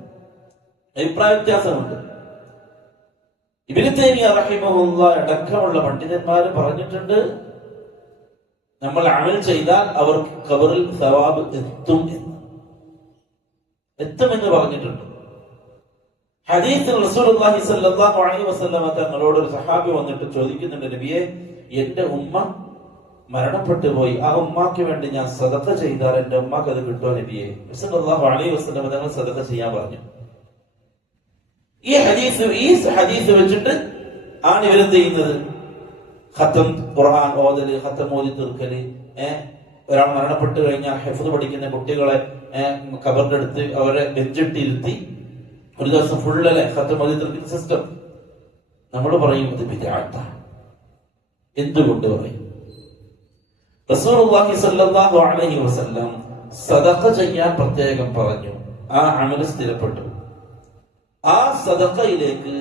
ഇബ്നു തൈമിയ്യ റഹിമഹുല്ലാഹ് അടക്കമുള്ള പണ്ഡിതന്മാർ പറഞ്ഞിട്ടുണ്ട്, നമ്മൾ അമൽ ചെയ്താൽ അവർക്ക് ഖബറിൽ സവാബ് എത്തുമെന്ന് പറഞ്ഞിട്ടുണ്ട്. ഹദീസിൽ റസൂലുള്ളാഹി സ്വല്ലല്ലാഹു അലൈഹി വസല്ലമ തങ്ങളോട് ഒരു സഹാബി വന്നിട്ട് ചോദിക്കുന്നുണ്ട്, നബിയെ, എന്റെ ഉമ്മ മരണപ്പെട്ടു പോയി, ആ ഉമ്മാക്ക് വേണ്ടി ഞാൻ സദഖ ചെയ്താൽ എന്റെ ഉമ്മാക്ക് അത് കിട്ടുമോ നബിയെ? സല്ലല്ലാഹു അലൈഹി വസല്ലമ തങ്ങൾ സദഖ ചെയ്യാൻ പറഞ്ഞു. ഈ ഹദീസ് വെച്ചിട്ട് ആണ് ഇവരെന്ത് ചെയ്യുന്നത്? ഖത്തം ഖുർആൻ ഓതല്, ഖത്തം ഓതി തീർക്കല്. ഒരാൾ മരണപ്പെട്ടു കഴിഞ്ഞാൽ ഹിഫ്ദ് പഠിക്കുന്ന കുട്ടികളെ ഖബറിന്റെ അടുത്ത് അവരെ ബെഞ്ചിട്ടിരുത്തി ഒരു ദിവസം ഫുള്ളല്ലേ ഖത്മ സിസ്റ്റം. നമ്മൾ പറയും ഇത് ബിദ്അത്താണ്. എന്തുകൊണ്ട് പറയും? റസൂലുള്ളാഹി സ്വല്ലല്ലാഹു അലൈഹി വസല്ലം സദഖ ചെയ്യാൻ പ്രത്യേകം പറഞ്ഞു. ആ അമല് സ്ഥിരപ്പെട്ടു. ആ സദഖയിലേക്ക്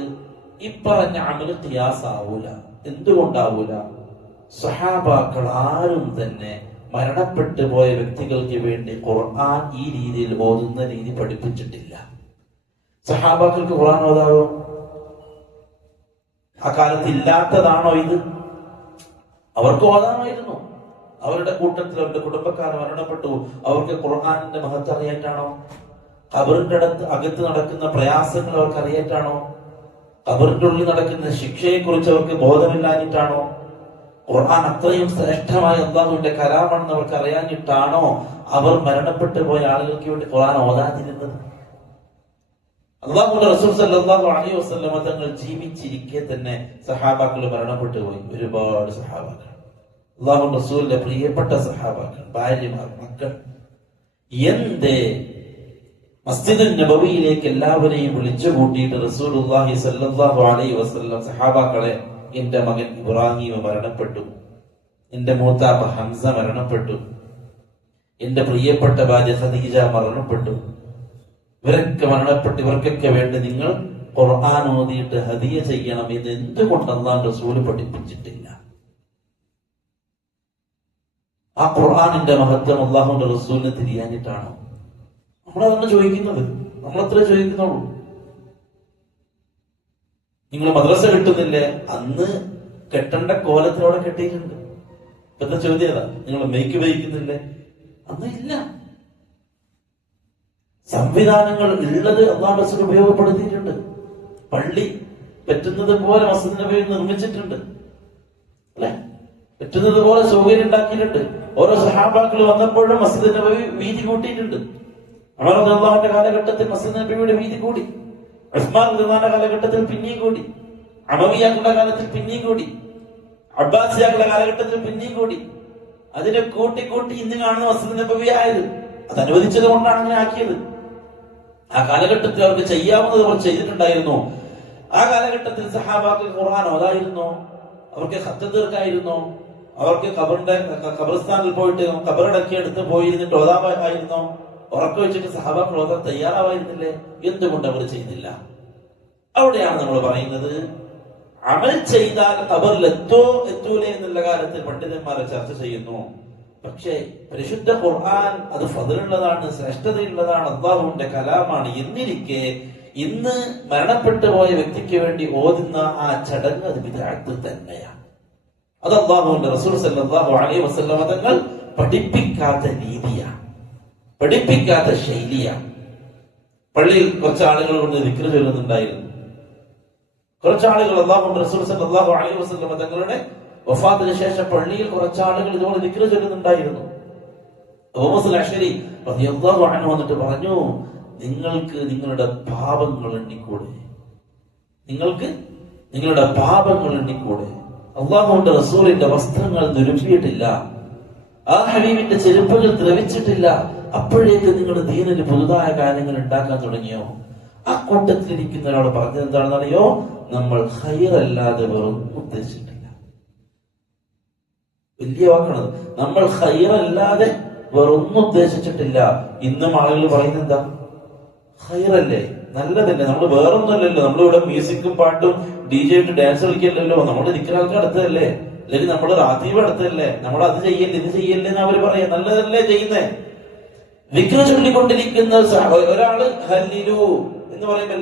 ഇപ്പറഞ്ഞ അമല് ഖിയാസ് ആവൂല. എന്തുകൊണ്ടാവൂല? സഹാബാക്കൾ ആരും തന്നെ മരണപ്പെട്ടു പോയ വ്യക്തികൾക്ക് വേണ്ടി ഖുർആൻ ഈ രീതിയിൽ ഓതുന്ന രീതി പഠിപ്പിച്ചിട്ടില്ല. സഹാബാക്കൾക്ക് ഖുർആൻ ഓതാവോ? ആ കാലത്ത് ഇല്ലാത്തതാണോ ഇത്? അവർക്ക് ഓതാമായിരുന്നു. അവരുടെ കൂട്ടത്തിൽ അവരുടെ കുടുംബക്കാർ മരണപ്പെട്ടു. അവർക്ക് ഖുർആനിന്റെ മഹത്വം അറിയാറ്റാണോ? ഖബറിന്റെ അകത്ത് നടക്കുന്ന പ്രയാസങ്ങൾ അവർക്ക് അറിയാറ്റാണോ? ഖബറിന്റെ ഉള്ളിൽ നടക്കുന്ന ശിക്ഷയെ കുറിച്ച് അവർക്ക് ബോധമില്ലാഞ്ഞിട്ടാണോ? ഖുർആൻ അത്രയും ശ്രേഷ്ഠമായ അല്ലാഹുവിന്റെ കലാമാണെന്ന് അവർക്ക് അറിയാഞ്ഞിട്ടാണോ അവർ മരണപ്പെട്ടു പോയ ആളുകൾക്ക് വേണ്ടി ഖുർആൻ ഓതാതിരുന്നത്? അല്ലാഹുവിന്റെ റസൂൽ സല്ലല്ലാഹു അലൈഹി വസല്ലം തങ്ങൾ ജീവിച്ചിരിക്കെ തന്നെ സഹാബാക്കൾ മരണപ്പെട്ടു പോയി. ഒരുപാട് സഹാബാക്കൾ, അല്ലാഹുവിന്റെ റസൂലിന്റെ പ്രിയപ്പെട്ട സഹാബാക്കൾ, ഭാര്യമാർ, മക്കൾ. എന്തേ മസ്ജിദുൻ നബവിയിലേക്ക് എല്ലാവരെയും വിളിച്ചു കൂട്ടിയിട്ട് റസൂലുള്ളാഹി സ്വല്ലല്ലാഹു അലൈഹി വസല്ലം സഹാബാക്കളെ, എന്റെ മകൻ ഇബ്രാഹിം മരണപ്പെട്ടു, എന്റെ മൂത്താപ്പ ഹംസ മരണപ്പെട്ടു, എന്റെ പ്രിയപ്പെട്ട ഭാര്യ ഖദീജ മരണപ്പെട്ടു, ഇവരൊക്കെ മരണപ്പെട്ടു, ഇവർക്കൊക്കെ വേണ്ടി നിങ്ങൾ ഖുർആൻ ഓതിയിട്ട് ഹദിയ ചെയ്യണം. ഇത് എന്തുകൊണ്ട് അല്ലാഹുവിന്റെ റസൂൽ പഠിപ്പിച്ചിട്ടില്ല? ആ ഖുർആനിന്റെ മഹത്വം അല്ലാഹുവിന്റെ റസൂലിന് തിരിയാനിട്ടാണോ? നമ്മളതാണ് ചോദിക്കുന്നത്. നമ്മളത്രേ ചോദിക്കുന്നുള്ളൂ. നിങ്ങൾ മദ്രസ കെട്ടുന്നില്ലേ? അന്ന് കെട്ടേണ്ട കോലത്തിലൂടെ കെട്ടിയിട്ടുണ്ട്. ഇപ്പത്തെ ചോദ്യം ഏതാ? നിങ്ങൾ മേക്ക് വഹിക്കുന്നില്ലേ? അന്ന് ഇല്ല. സംവിധാനങ്ങൾ ഉള്ളത് അല്ലാഹു റസൂൽ ഉപയോഗപ്പെടുത്തിയിട്ടുണ്ട്. പള്ളി പറ്റുന്നത് പോലെ മസ്ജിദ് നബവി നിർമ്മിച്ചിട്ടുണ്ട്, അല്ലെ? പറ്റുന്നത് പോലെ സൗകര്യം ഉണ്ടാക്കിയിട്ടുണ്ട്. ഓരോ സഹാബാക്കൾ വന്നപ്പോഴും മസ്ജിദ് നബവി വീതി കൂട്ടിയിട്ടുണ്ട്. ഉമർ റളിയല്ലാഹുവിന്റെ കാലഘട്ടത്തിൽ മസ്ജിദ് നബവിയുടെ വീതി കൂടി. ഉസ്മാൻ റളിയല്ലാഹുവിന്റെ കാലഘട്ടത്തിൽ പിന്നെയും കൂടി. അമവിയാക്കളുടെ കാലത്തിൽ പിന്നെയും കൂടി. അബ്ബാസിയാക്കളുടെ കാലഘട്ടത്തിൽ പിന്നെയും കൂടി. അതിനെ കൂട്ടി കൂട്ടി ഇന്ന് കാണുന്ന മസ്ജിദ് നബവി ആയത്. അത് അനുവദിച്ചത് കൊണ്ടാണ് അങ്ങനെ ആക്കിയത്. ആ കാലഘട്ടത്തിൽ അവർക്ക് ചെയ്യാവുന്നത് അവർ ചെയ്തിട്ടുണ്ടായിരുന്നു. ആ കാലഘട്ടത്തിൽ സഹാബാക്കൾ ഖുർആൻ ഓതായിരുന്നോ? അവർക്ക് ഖത്ത് തീർക്കായിരുന്നോ? അവർക്ക് ഖബർസ്ഥാനിൽ പോയിട്ട് ഖബറടക്കി എടുത്ത് പോയിരുന്നിട്ട് ഓതാമായിരുന്നോ? ഉറക്കം വെച്ചിട്ട് സഹാബാക്കൾ ഓതാൻ തയ്യാറാവായിരുന്നില്ലേ? എന്തുകൊണ്ട് അവർ ചെയ്തില്ല? അവിടെയാണ് നമ്മൾ പറയുന്നത്, അമൽ ചെയ്താൽ ഖബറിൽ എത്തൂലേ എന്നുള്ള കാര്യത്തിൽ പണ്ഡിതന്മാരെ ചർച്ച ചെയ്യുന്നു. പക്ഷേ പരിശുദ്ധ ഖുർആൻ അത് ഫദ്ലുള്ളതാണ്, ശ്രേഷ്ഠതയുള്ളതാണ്, അല്ലാഹുവിന്റെ കലാമാണ്. എന്നിരിക്കെ ഇന്ന് മരണപ്പെട്ടു പോയ വ്യക്തിക്ക് വേണ്ടി ഓതുന്ന ആ ചടങ്ങ് അത് ബിദ്അത്ത് തന്നെയാണ്. അത് അല്ലാഹുവിന്റെ റസൂൽ സല്ലല്ലാഹു അലൈഹി വസല്ലം തങ്ങൾ പഠിപ്പിക്കാത്ത രീതിയാണ്, പഠിപ്പിക്കാത്ത ശൈലിയാണ്. പള്ളിയിൽ കുറച്ച് ആളുകൾ കൊണ്ട് ദിക്ർ ചൊല്ലുന്നുണ്ടായിരുന്നു. കുറച്ചാളുകൾ അല്ലാഹുവിന്റെ റസൂൽ സല്ലല്ലാഹു അലൈഹി വസല്ലം തങ്ങളുടെ വഫാത്തിന് ശേഷം പള്ളിയിൽ കുറച്ചാളുകൾ ഇതുപോലെ ദിക്ർ ചൊല്ലുന്നുണ്ടായിരുന്നു. അബൂ മുസ അശ്അരി റളിയല്ലാഹു അൻഹു വന്നിട്ട് പറഞ്ഞു, നിങ്ങൾക്ക് നിങ്ങളുടെ പാപങ്ങൾ എണ്ണിക്കൂടെ? നിങ്ങൾക്ക് നിങ്ങളുടെ പാപങ്ങൾ എണ്ണിക്കൂടെ? അല്ലാഹുവിന്റെ റസൂലിന്റെ വസ്ത്രങ്ങൾ നുരുമ്പിയിട്ടില്ല, ആ ഹബീബിന്റെ ചെരുപ്പുകൾ ദ്രവിച്ചിട്ടില്ല, അപ്പോഴേക്ക് നിങ്ങൾ ദീനിന് പുതുതായ കാര്യങ്ങൾ ഉണ്ടാക്കാൻ തുടങ്ങിയോ? ആ കൂട്ടത്തിലിരിക്കുന്ന ഒരാൾ പറഞ്ഞത് എന്താണെന്നറിയോ? നമ്മൾ ഖൈറല്ലാതെ വെറും ഉദ്ദേശിച്ചിട്ടില്ല. വലിയ വാക്കാണത്. നമ്മൾ ഖൈറല്ലാതെ വേറൊന്നും ഉദ്ദേശിച്ചിട്ടില്ല. ഇന്നും ആളുകൾ പറയുന്നത് എന്താ? ഖൈറല്ലേ, നല്ലതല്ലേ, നമ്മൾ വേറൊന്നുമല്ലല്ലോ, നമ്മളിവിടെ മ്യൂസിക്കും പാട്ടും DJ ഇട്ട് ഡാൻസ് കളിക്കല്ലോ, നമ്മൾ ദിക്റാൾക്ക് അടുത്തതല്ലേ, അല്ലെങ്കിൽ നമ്മൾ റാത്തീബ് അടുത്തതല്ലേ, നമ്മൾ അത് ചെയ്യല്ലേ ഇത് ചെയ്യല്ലേ എന്ന് അവര് പറയാം. നല്ലതല്ലേ ചെയ്യുന്നേ? ദിക്ർ ചൊല്ലിക്കൊണ്ടിരിക്കുന്ന ഒരാള് ഹല്ലിലു എന്ന് പറയുമ്പോൾ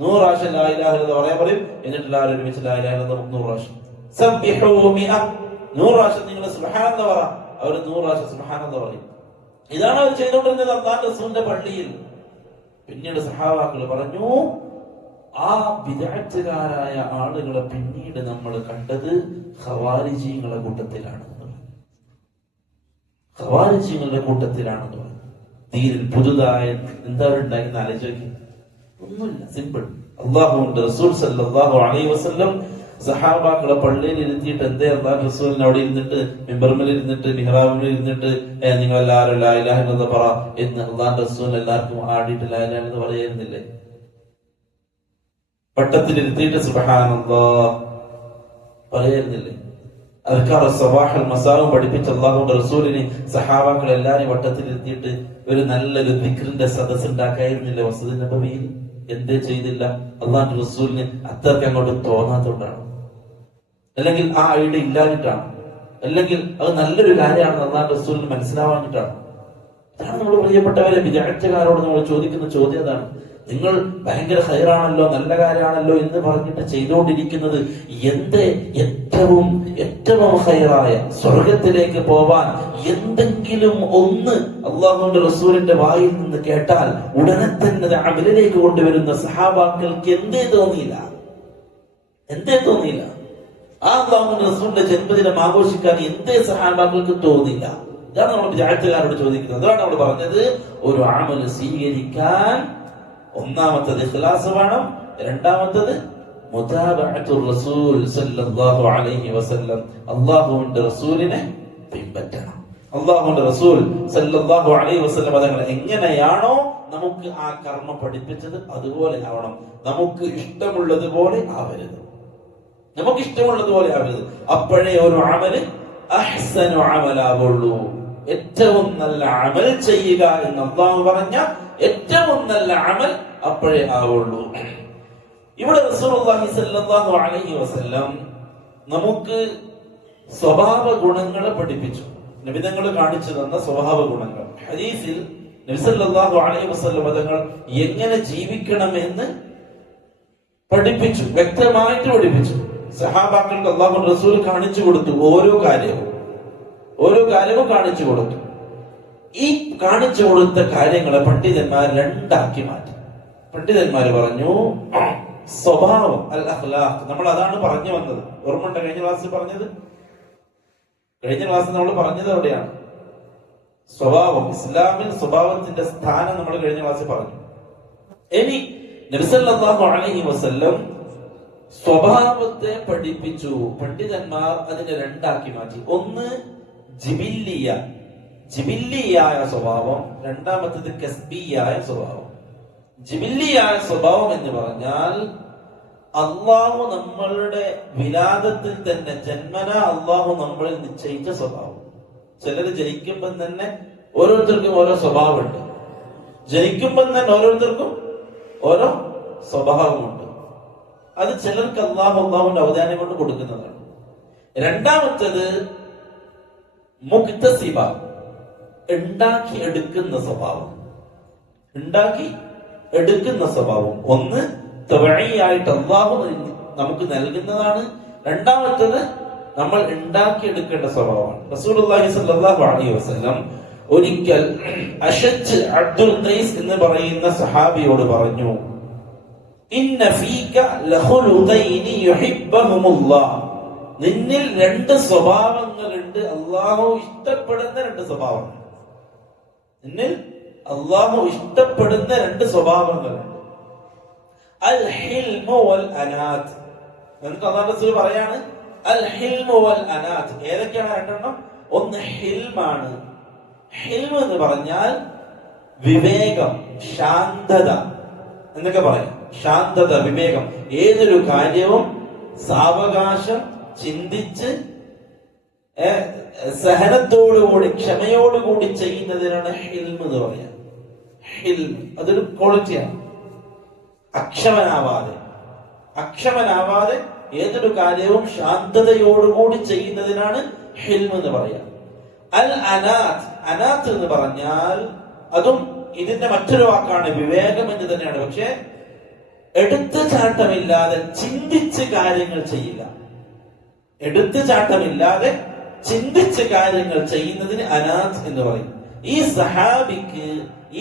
100 പ്രാവശ്യം ലാ ഇലാഹ ഇല്ലല്ലാഹ് പറയാൻ പറയും. എന്നിട്ട് എല്ലാവരും ഒരുമിച്ച് ലാ ഇലാഹ ഇല്ലല്ലാഹ് 100 പ്രാവശ്യം, സബ്ബിഹു 100 പ്രാവശ്യം നിങ്ങൾ സുബ്ഹാനല്ലാഹ് പറ. അവർ 100 പ്രാവശ്യം സുബ്ഹാനല്ലാഹ് പറയും. ഇതാണ് അവർ ചെയ്തുകൊണ്ടിരുന്നത് അല്ലാഹുവിന്റെ റസൂലിന്റെ പള്ളിയിൽ. പിന്നീട് സഹാബാക്കൾ പറഞ്ഞു, ആ ബിദ്അത്തുകാരായ ആളുകളെ പിന്നീട് നമ്മൾ കണ്ടത് ഖവാരിജികളുടെ കൂട്ടത്തിലാണ്. ഖവാരിജികളുടെ കൂട്ടത്തിലാണെന്ന് പറഞ്ഞു. ദീനിൽ പുതുതായ എന്താ ഉണ്ടാക്കി ആലോചിച്ച് ഒന്നുമില്ല, സിമ്പിൾ. അല്ലാഹുവിന്റെ റസൂൽ സല്ലല്ലാഹു അലൈഹി വസല്ലം സഹാബാക്കളെ പള്ളിയിൽ ഇരുത്തിയിട്ട് എന്തേ അല്ലാഹു റസൂലിന് അവിടെ ഇരുന്നിട്ട് മിമ്പർമേൽ ഇരുന്നിട്ട് മിഹ്റാബിൽ ഇരുന്നിട്ട് നിങ്ങൾ എല്ലാവരും ലാ ഇലാഹ ഇല്ലല്ലാഹ് പറ എന്ന് അല്ലാഹു റസൂൽ എല്ലാവർക്കും ആടിയിട്ട് ലാ ഇലാഹ എന്ന് പറയായിരുന്നില്ലേ? വട്ടത്തിലിരുത്തിയിട്ട് സുബ്ഹാനല്ലാഹ് പറയായിരുന്നില്ലേ? അദ്കാർ സബാഹ് മസാവും പഠിപ്പിച്ച അല്ലാഹുവിന്റെ റസൂലിനെ സഹാബാക്കൾ എല്ലാവരും വട്ടത്തിലിരുത്തിയിട്ട് ഒരു നല്ലൊരു ദിക്റിന്റെ സദസ് ഉണ്ടാക്കായിരുന്നില്ല മസ്ജിദ് നബവിയിൽ? എന്തേ ചെയ്തില്ല? അല്ലാഹുവിന്റെ റസൂലിന് അത്രയ്ക്ക് അങ്ങോട്ട് തോന്നാത്തോണ്ടാണ്, അല്ലെങ്കിൽ ആ ഐഡിയ ഇല്ലാഞ്ഞിട്ടാണ്, അല്ലെങ്കിൽ അത് നല്ലൊരു കാര്യമാണെന്ന് അല്ലാഹുവിന്റെ റസൂലിന് മനസ്സിലാവാഞ്ഞിട്ടാണ്. അതാണ് നമ്മൾ പ്രിയപ്പെട്ടവരെ വിദഗ്ധക്കാരോട് നമ്മൾ ചോദിക്കുന്ന ചോദ്യം അതാണ്. നിങ്ങൾ ഭയങ്കര ഹൈറാണല്ലോ, നല്ല കാര്യമാണല്ലോ എന്ന് പറഞ്ഞിട്ട് ചെയ്തുകൊണ്ടിരിക്കുന്നത് എന്ത് ഏറ്റവും ഏറ്റവും ഹൈറായ സ്വർഗത്തിലേക്ക് പോവാൻ എന്തെങ്കിലും ഒന്ന് അല്ലാഹുവിന്റെ റസൂലിന്റെ വായിൽ നിന്ന് കേട്ടാൽ ഉടനെ തന്നെ അമലിലേക്ക് കൊണ്ടുവരുന്ന സഹാബാക്കൾക്ക് എന്തേ തോന്നിയില്ല? ആ അല്ലാഹുവിന്റെ റസൂലിന്റെ ജന്മദിനം ആഘോഷിക്കാൻ എന്തേ സഹാബാക്കൾക്ക് തോന്നില്ല? ഇതാണ് നമ്മൾ വിദഗ്ധക്കാരോട് ചോദിക്കുന്നത്. അതാണ് നമ്മൾ പറഞ്ഞത്, ഒരു അമൽ സ്വീകരിക്കാൻ ഒന്നാമത്തത് ഇഖ്ലാസ് വേണം, രണ്ടാമത്തത് മുതാബഅത്തുർ റസൂൽ സല്ലല്ലാഹു അലൈഹി വസല്ലം, അല്ലാഹുവിന്റെ റസൂലിനെ പിൻപറ്റണം. അല്ലാഹുവിന്റെ റസൂൽ സല്ലല്ലാഹു അലൈഹി വസല്ലം തങ്ങൾ എങ്ങനെയാണോ നമുക്ക് ആ കർമ്മം പഠിപ്പിച്ചത് അതുപോലെ ആവണം. നമുക്ക് ഇഷ്ടമുള്ളതുപോലെ ആവരുത്, അപ്പോഴേ ഒരു അമല് അഹ്സനു അമലാവുള്ളൂ. ഏറ്റവും നല്ല അമൽ ചെയ്യുക എന്ന് അല്ലാഹു പറഞ്ഞ ഏറ്റവും നല്ല അമൽ അപ്പോഴേ ആവുള്ളൂ. ഇവിടെ റസൂലുള്ളാഹി സ്വല്ലല്ലാഹു അലൈഹി വസല്ലം നമുക്ക് സ്വഭാവ ഗുണങ്ങളെ പഠിപ്പിച്ചു. നബി തങ്ങൾ കാണിച്ചു തന്ന സ്വഭാവ ഗുണങ്ങൾ ഹദീസിൽ നബി സല്ലല്ലാഹു അലൈഹി വസല്ലം തങ്ങൾ എങ്ങനെ ജീവിക്കണമെന്ന് പഠിപ്പിച്ചു, വ്യക്തമായിട്ട് പഠിപ്പിച്ചു. സഹാബാക്കൾക്ക് അല്ലാഹു റസൂൽ കാണിച്ചു കൊടുത്തു, ഓരോ കാര്യവും കാണിച്ചു കൊടുത്തു. ഈ കാണിച്ചു കൊടുത്ത കാര്യങ്ങളെ പണ്ഡിതന്മാർ രണ്ടാക്കി മാറ്റി. പണ്ഡിതന്മാര് പറഞ്ഞു, സ്വഭാവം അൽ അഖ്ലാഖ്, നമ്മൾ അതാണ് പറഞ്ഞു വന്നത്. ഓർമ്മയുണ്ട് കഴിഞ്ഞ ക്ലാസ്സിൽ പറഞ്ഞത്? കഴിഞ്ഞ ക്ലാസ്സിൽ നമ്മൾ പറഞ്ഞത് എവിടെയാണ്? സ്വഭാവം, ഇസ്ലാമിൽ സ്വഭാവത്തിന്റെ സ്ഥാനം നമ്മൾ കഴിഞ്ഞ ക്ലാസ്സിൽ പറഞ്ഞു. ഇനി നബി സല്ലല്ലാഹു അലൈഹി വസല്ലം സ്വഭാവത്തെ പഠിപ്പിച്ചു. പണ്ഡിതന്മാർ അതിനെ രണ്ടാക്കി മാറ്റി. ഒന്ന് ജിബില്ലിയായ സ്വഭാവം, രണ്ടാമത്തത് കസ്ബിയായ സ്വഭാവം. ജിബില്ലിയായ സ്വഭാവം എന്ന് പറഞ്ഞാൽ അള്ളാഹു നമ്മളുടെ വിലാദത്തിൽ തന്നെ ജന്മന അള്ളാഹു നമ്മളിൽ നിശ്ചയിച്ച സ്വഭാവം. ചിലര് ജനിക്കുമ്പം തന്നെ ഓരോരുത്തർക്കും ഓരോ സ്വഭാവമുണ്ട്. ജനിക്കുമ്പം തന്നെ ഓരോരുത്തർക്കും ഓരോ സ്വഭാവമുണ്ട്. അത് ചിലർക്ക് അള്ളാഹുവിന്റെ അവദാനം കൊണ്ട് കൊടുക്കുന്നതാണ്. രണ്ടാമത്തേത് മുക്തസിബ, ഉണ്ടാക്കി എടുക്കുന്ന സ്വഭാവം. ഒന്ന് തബഈയായിട്ട് അല്ലാഹു നമുക്ക് നൽകുന്നതാണ്. രണ്ടാമത്തേത് നമ്മൾ ഉണ്ടാക്കി എടുക്കേണ്ട സ്വഭാവമാണ്. റസൂലുള്ളാഹി സ്വല്ലല്ലാഹു അലൈഹി വസല്ലം ഒരിക്കൽ അശജ് അബ്ദുൽ ഖൈസ് എന്ന് പറയുന്ന സഹാബിയോട് പറഞ്ഞു, ഇന്ന ഫീക ലഖുലുഖൈനി യുഹിബ്ബഹുമുല്ലാഹ്, നിന്നിൽ രണ്ട് സ്വഭാവങ്ങളുണ്ട്, അല്ലാഹു ഇഷ്ടപ്പെടുന്ന രണ്ട് സ്വഭാവങ്ങൾ. നിന്നിൽ അല്ലാഹു ഇഷ്ടപ്പെടുന്ന രണ്ട് സ്വഭാവങ്ങളുണ്ട്. അൽ ഹിൽമു വൽ അനാത്ത്. എന്നിട്ട് അല്ലാഹു റസൂൽ പറയാണ് അൽ ഹിൽമു വൽ അനാത്ത്. ഏതൊക്കെയാണ് രണ്ടെണ്ണം? ഒന്ന് ഹിൽമാണ്. ഹിൽമ എന്ന് പറഞ്ഞാൽ വിവേകം, ശാന്തത എന്നൊക്കെ പറയാം. ശാന്തത, വിവേകം, ഏതൊരു കാര്യവും സാവകാശം ചിന്തിച്ച് സഹനത്തോടുകൂടി ക്ഷമയോടുകൂടി ചെയ്യുന്നതിനാണ് ഹിൽമ് എന്ന് പറയാം. ഹിൽമ് അതൊരു ക്വാളിറ്റിയാണ്. അക്ഷമനാവാതെ ഏതൊരു കാര്യവും ശാന്തതയോടുകൂടി ചെയ്യുന്നതിനാണ് ഹിൽമ് എന്ന് പറയാം. അൽ അനാത്ത് എന്ന് പറഞ്ഞാൽ അതും ഇതിന്റെ മറ്റൊരു വാക്കാണ്, വിവേകം എന്ന് തന്നെയാണ്. പക്ഷെ എടുത്തുചാട്ടമില്ലാതെ ചിന്തിച്ച് കാര്യങ്ങൾ ചെയ്യില്ല. എടുത്തുചാട്ടമില്ലാതെ ചിന്തിച്ച് കാര്യങ്ങൾ ചെയ്യുന്നതിന് അനാത്ത് എന്ന് പറയും. ഈ സഹാബിക്ക്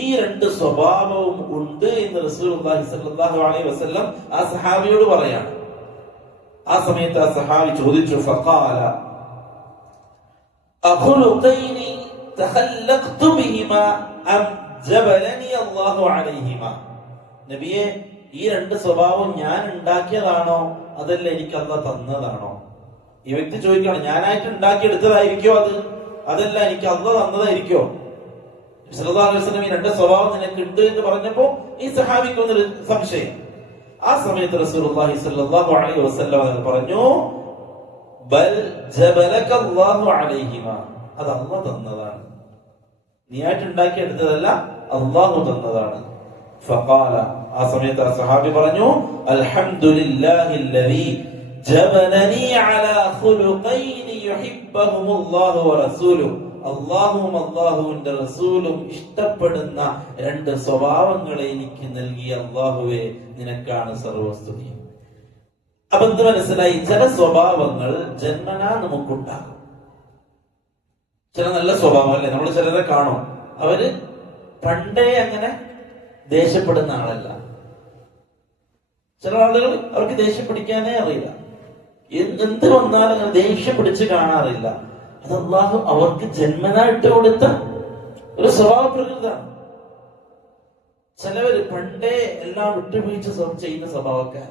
ഈ രണ്ട് സ്വഭാവവും ഉണ്ട് എന്ന് റസൂലുള്ളാഹി സ്വല്ലല്ലാഹു അലൈഹി വസല്ലം ആ സഹാബിയോട് പറയാണ്. ആ സമയത്ത് ആ സഹാബി ചോദിച്ചു, ഫഖാല അഖുലുഖൈനി തഖല്ലഖ്തു ബിഹിമാ അം ജബലനി അല്ലാഹു അലൈഹിമാ. നബിയെ, ഈ രണ്ട് സ്വഭാവം ഞാൻ ഉണ്ടാക്കിയതാണോ അതല്ല എനിക്ക് അള്ളാഹ് തന്നതാണോ? ഈ വ്യക്തി ചോദിക്കുകയാണ്, ഞാനായിട്ട് ഉണ്ടാക്കിയെടുത്തതായിരിക്കോ അതല്ല എനിക്ക് അള്ളാഹ് തന്നതായിരിക്കോ? സല്ലല്ലാഹു അലൈഹി വസല്ലം ഈ രണ്ട് സ്വഭാവം നിനക്ക് ഉണ്ട് എന്ന് പറഞ്ഞപ്പോ ഈ സഹാബിക്ക് ഒന്നൊരു സംശയം. ആ സമയത്ത് റസൂലുള്ളാഹി സ്വല്ലല്ലാഹു അലൈഹി വസല്ലം പറഞ്ഞു, ബൽ ജബലക അല്ലാഹു അലൈഹിമ, അത് അള്ളാഹ് തന്നതാണ്, നീയായിട്ട് ഉണ്ടാക്കിയെടുത്തതല്ല, അള്ളാഹു തന്നതാണ്. ഫഖാല, ആ സമയത്ത് ആ സഹാബി പറഞ്ഞു, അൽഹംദുലില്ലാഹില്ലദീ ജബലനി അലാ ഖുലുഖൈനി യുഹിബ്ബുഹുമുല്ലാഹു വറസൂലുഹു, അള്ളാഹുവും അള്ളാഹുവിന്റെ റസൂലും ഇഷ്ടപ്പെടുന്ന രണ്ട് സ്വഭാവങ്ങളെ എനിക്ക് നൽകിയ അള്ളാഹുവേ, നിനക്കാണ് സർവസ്തുതി. അപ്പൊ എന്ത് മനസ്സിലായി? ചില സ്വഭാവങ്ങൾ ജന്മനാ നമുക്കുണ്ടാകും. ചില നല്ല സ്വഭാവം അല്ലെ, നമ്മൾ ചിലരെ കാണും, അവര് പണ്ടേ അങ്ങനെ ദേഷ്യപ്പെടുന്ന ആളല്ല. ചില ആളുകൾ അവർക്ക് ദേഷ്യം പിടിക്കാനേ അറിയില്ല, എന്ത് വന്നാലും അങ്ങനെ ദേഷ്യം പിടിച്ച് കാണാറില്ല. അത് അല്ലാഹു അവർക്ക് ജന്മനായിട്ട് കൊടുത്ത ഒരു സ്വഭാവ പ്രകൃതാണ്. ചിലവര് പണ്ടേ എല്ലാം വിട്ടുവീഴ്ച ചെയ്യുന്ന സ്വഭാവക്കാർ,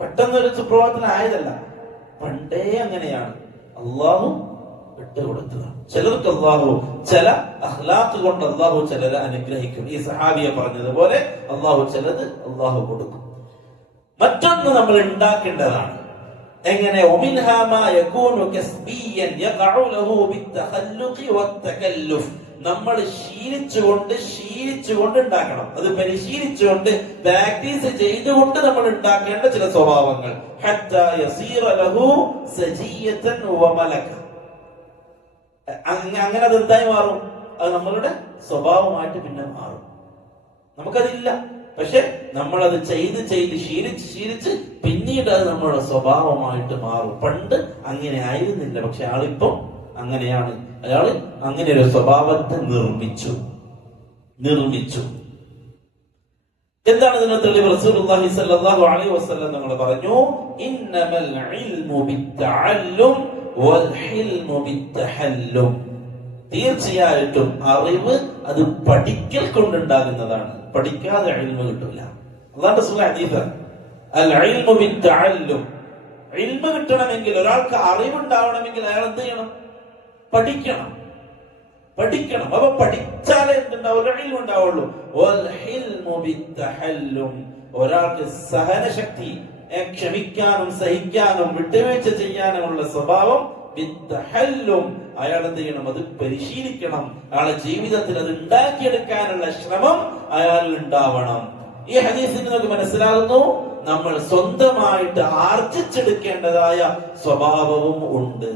പെട്ടെന്നൊരു സുപ്രഭാതത്തിലായതല്ല, പണ്ടേ അങ്ങനെയാണ്, അള്ളാഹു വിട്ടുകൊടുത്തതാണ്. ചിലർക്ക് അള്ളാഹു ചില അഖ്ലാഖ് കൊണ്ട് അള്ളാഹു ചിലരെ അനുഗ്രഹിക്കും. ഈ സഹാബിയെ പറഞ്ഞതുപോലെ അള്ളാഹു ചിലത് അള്ളാഹു കൊടുക്കും. മറ്റൊന്ന് നമ്മൾ ഉണ്ടാക്കേണ്ടതാണ്. എങ്ങനെ? നമ്മൾ ശീലിച്ചുകൊണ്ട് ഉണ്ടാക്കണം. അത് പരിശീലിച്ചുകൊണ്ട് പ്രാക്ടീസ് ചെയ്തുകൊണ്ട് നമ്മൾ ഉണ്ടാക്കേണ്ട ചില സ്വഭാവങ്ങൾ. അങ്ങനെ അത് എന്തായി മാറും? അത് നമ്മളുടെ സ്വഭാവമായിട്ട് പിന്നെ മാറും. നമുക്കതില്ല, പക്ഷെ നമ്മളത് ചെയ്ത് ശീലിച്ച് പിന്നീട് അത് നമ്മുടെ സ്വഭാവമായിട്ട് മാറും. പണ്ട് അങ്ങനെ ആയിരുന്നില്ല, പക്ഷെ ആളിപ്പം അങ്ങനെയാണ്. അയാള് അങ്ങനെ ഒരു സ്വഭാവത്തെ നിർമ്മിച്ചു. എന്താണ് ഇതിന്റെ തെളിവ്? റസൂലുള്ളാഹി സ്വല്ലല്ലാഹു അലൈഹി വസല്ലം തങ്ങൾ പറഞ്ഞു, ഇന്നമൽ ഇൽമു ബിത്തഅല്ലും വൽ ഹിൽമു ബിത്തഹല്ലും. തീർച്ചയായിട്ടും അറിവ് അത് പഠിക്കൽ കൊണ്ടുണ്ടാകുന്നതാണ്, പഠിക്കാതെ ഇൽമു കിട്ടില്ല. അല്ലാഹുവിന്റെ റസൂൽ ഹദീസാണ്, അൽ ഇൽമു ബിത്തഅല്ലും. ഇൽമു കിട്ടണമെങ്കിൽ, ഒരാൾക്ക് അറിവുണ്ടാവണമെങ്കിൽ അയാൾ എന്ത് ചെയ്യണം? പഠിക്കണം. അപ്പൊ പഠിച്ചാലേ എന്തുണ്ടാവുള്ളൂ? ഇൽമു ഉണ്ടാവുള്ളൂ. വൽ ഹിൽമു ബിത്തഹല്ലും. ഒരാൾക്ക് സഹനശക്തി, ക്ഷമിക്കാനും സഹിക്കാനും വിട്ടുവീഴ്ച ചെയ്യാനുമുള്ള സ്വഭാവം ബിത്തഹല്ലും, അയാൾ എന്ത് ചെയ്യണം? അത് പരിശീലിക്കണം. അയാളുടെ ജീവിതത്തിൽ അത് ഉണ്ടാക്കിയെടുക്കാനുള്ള ശ്രമം അയാൾ ഉണ്ടാവണം. ഈ ഹദീസിൽ നമുക്ക് മനസ്സിലാകുന്നു, നമ്മൾ സ്വന്തമായിട്ട് ആർജിച്ചെടുക്കേണ്ടതായ സ്വഭാവവും ഉണ്ട്.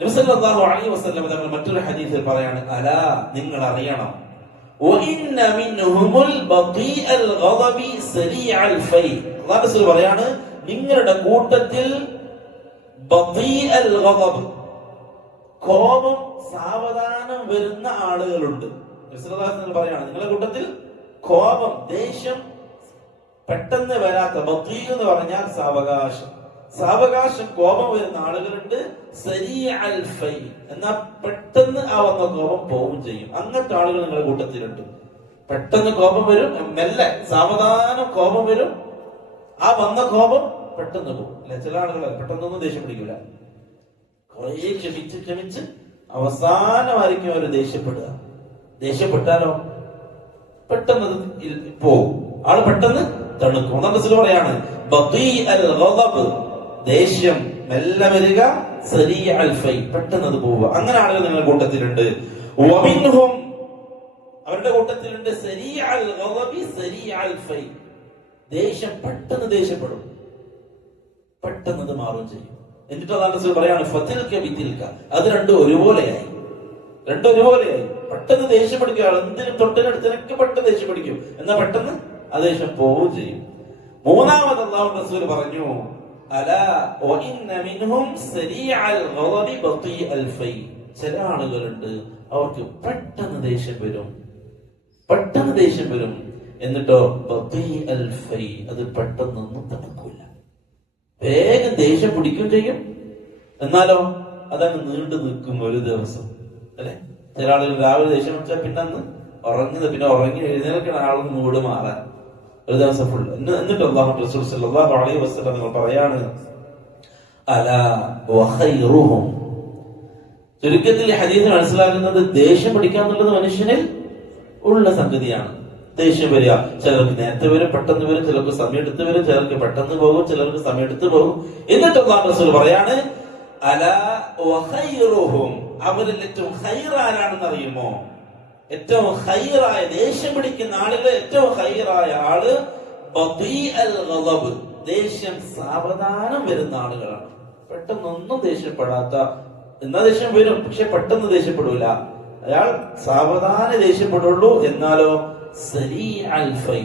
നബി സല്ലല്ലാഹു അലൈഹി വസല്ലം തങ്ങൾ മറ്റൊരു ഹദീസിൽ പറയാണ്, അലാ, നിങ്ങൾ അറിയണം, വഇന്ന മിൻഹുമുൽ ബഖീഅൽ ഗളബി സരീഅൽ ഫൈ. അല്ലാഹു റസൂൽ പറയാണ്, നിങ്ങളുടെ കൂട്ടത്തിൽ ബഖീഅൽ ഗളബ്, കോപം സാവധാനം വരുന്ന ആളുകളുണ്ട്. നബി സല്ലല്ലാഹു അലൈഹി വസല്ലം പറയാണ്, നിങ്ങളുടെ കൂട്ടത്തിൽ കോപം, ദേഷ്യം പെട്ടെന്ന് വരാത്ത, ബഖീ എന്ന് പറഞ്ഞാൽ സാവകാശം കോപം വരുന്ന ആളുകളുണ്ട്. സരീഅൽ ഫൈ, എന്നാൽ പെട്ടെന്ന് ആ വന്ന കോപം പോവും ചെയ്യും. അങ്ങനത്തെ ആളുകൾ നിങ്ങളുടെ കൂട്ടത്തിലുണ്ട്. പെട്ടെന്ന് കോപം വരും, മെല്ലെ സാവധാനം കോപം വരും, ആ വന്ന കോപം പെട്ടെന്ന് പോകും. അല്ലെ, ചില ആളുകൾ പെട്ടെന്നൊന്നും ദേഷ്യം പിടിക്കൂല, കുറെ ക്ഷമിച്ച് അവസാനമായിരിക്കും അവർ ദേഷ്യപ്പെട്ടാലോ പെട്ടെന്ന് പോകും, ആള് പെട്ടെന്ന് തണുക്കും. ഒന്നാം റസൂൽ പറയാണ്, ബഖീഅൽ ഗളബ്, ദേഷ്യം മെല്ലെ വരിക, സരീഅൽ ഫൈ, പെട്ടെന്ന് അത് പോവുക. അങ്ങനെ ആളുകൾ നിങ്ങളുടെ കൂട്ടത്തിലുണ്ട്. വമിൻഹും, അവരുടെ കൂട്ടത്തിലുണ്ട് സരീഅൽ ഗളബി സരീഅൽ ഫൈ, ദേഷ്യം പെട്ടെന്ന് ദേഷ്യപ്പെടും, പെട്ടെന്ന് അത് മാറുകയും ചെയ്യും. എന്നിട്ട് അതാണ് റസൂൽ പറയാണ്, ഫതിൽക ബിതിൽക, അത് രണ്ടും ഒരുപോലെയായി. പെട്ടെന്ന് ദേഷ്യപ്പെടുക, എന്തിനും തൊട്ടിനടുത്തിനൊക്കെ പെട്ടെന്ന് ദേഷ്യപ്പെടുക്കും, എന്നാൽ പെട്ടെന്ന് ആ ദേഷ്യം പോവുകയും ചെയ്യും. മൂന്നാമത് അല്ലാഹുവിന്റെ റസൂൽ പറഞ്ഞു, അലാ വഇന്ന മിൻഹും സരീഅൽ ഗളബി ബഖീഅൽ ഫൈ. ചില ആളുകളുണ്ട്, അവർക്ക് പെട്ടെന്ന് ദേഷ്യം വരും, എന്നിട്ടോ ബഖീഅൽ ഫൈ, അത് പെട്ടെന്നൊന്നും തണുക്കൂല, വേഗം ദേഷ്യം പിടിക്കുകയും ചെയ്യും, എന്നാലോ അതങ്ങ് നീണ്ടു നിൽക്കും ഒരു ദിവസം. അല്ലെ, ചില ആളുകൾ രാവിലെ ദേഷ്യം വെച്ചാൽ പിന്നെ അന്ന് ഉറങ്ങി എഴുന്നേൽക്കണ ആൾക്ക് മൂട് മാറാൻ ഒരു ദിവസം ഫുൾ. എന്നിട്ട് അല്ലാഹു റസൂൽ സല്ലല്ലാഹു അലൈഹി വസല്ലം നിങ്ങൾ പറയാണ്, അലാ വഖൈറുഹും. ചുരുക്കത്തിൽ ഹദീസ് മനസ്സിലാക്കുന്നത് ദേഷ്യം പിടിക്കുക എന്നുള്ളത് മനുഷ്യനിൽ ഉള്ള സംഗതിയാണ്. ദേഷ്യം വരിക, ചിലർക്ക് നേരത്തെ വരും, പെട്ടെന്ന് വരും, ചിലർക്ക് സമയം എടുത്ത് വരും, ചിലർക്ക് പെട്ടെന്ന് പോകും, ചിലർക്ക് സമയം എടുത്ത് പോകും. എന്നിട്ട് അല്ലാഹു റസൂൽ പറയാണ്, അലാ വഖൈറുഹും, അവരിൽ ഏറ്റവും ഖൈർ ആരാണെന്ന് അറിയുമോ? ഏറ്റവും ഖൈറായ, ദേഷ്യം പിടിക്കുന്ന ആളുകൾ ഏറ്റവും ഖൈറായ ആള് ബദീഅൽ ഗളബ്, ദേഷ്യം സാവധാനം വരുന്ന ആളുകളാണ്. പെട്ടെന്നൊന്നും ദേഷ്യപ്പെടാത്ത, എന്നാ ദേഷ്യം വരും പക്ഷെ പെട്ടെന്ന് ദേഷ്യപ്പെടൂല, അയാൾ സാവധാനം ദേഷ്യപ്പെടുള്ളൂ. എന്നാലോ സരീഅൽ ഫൈ,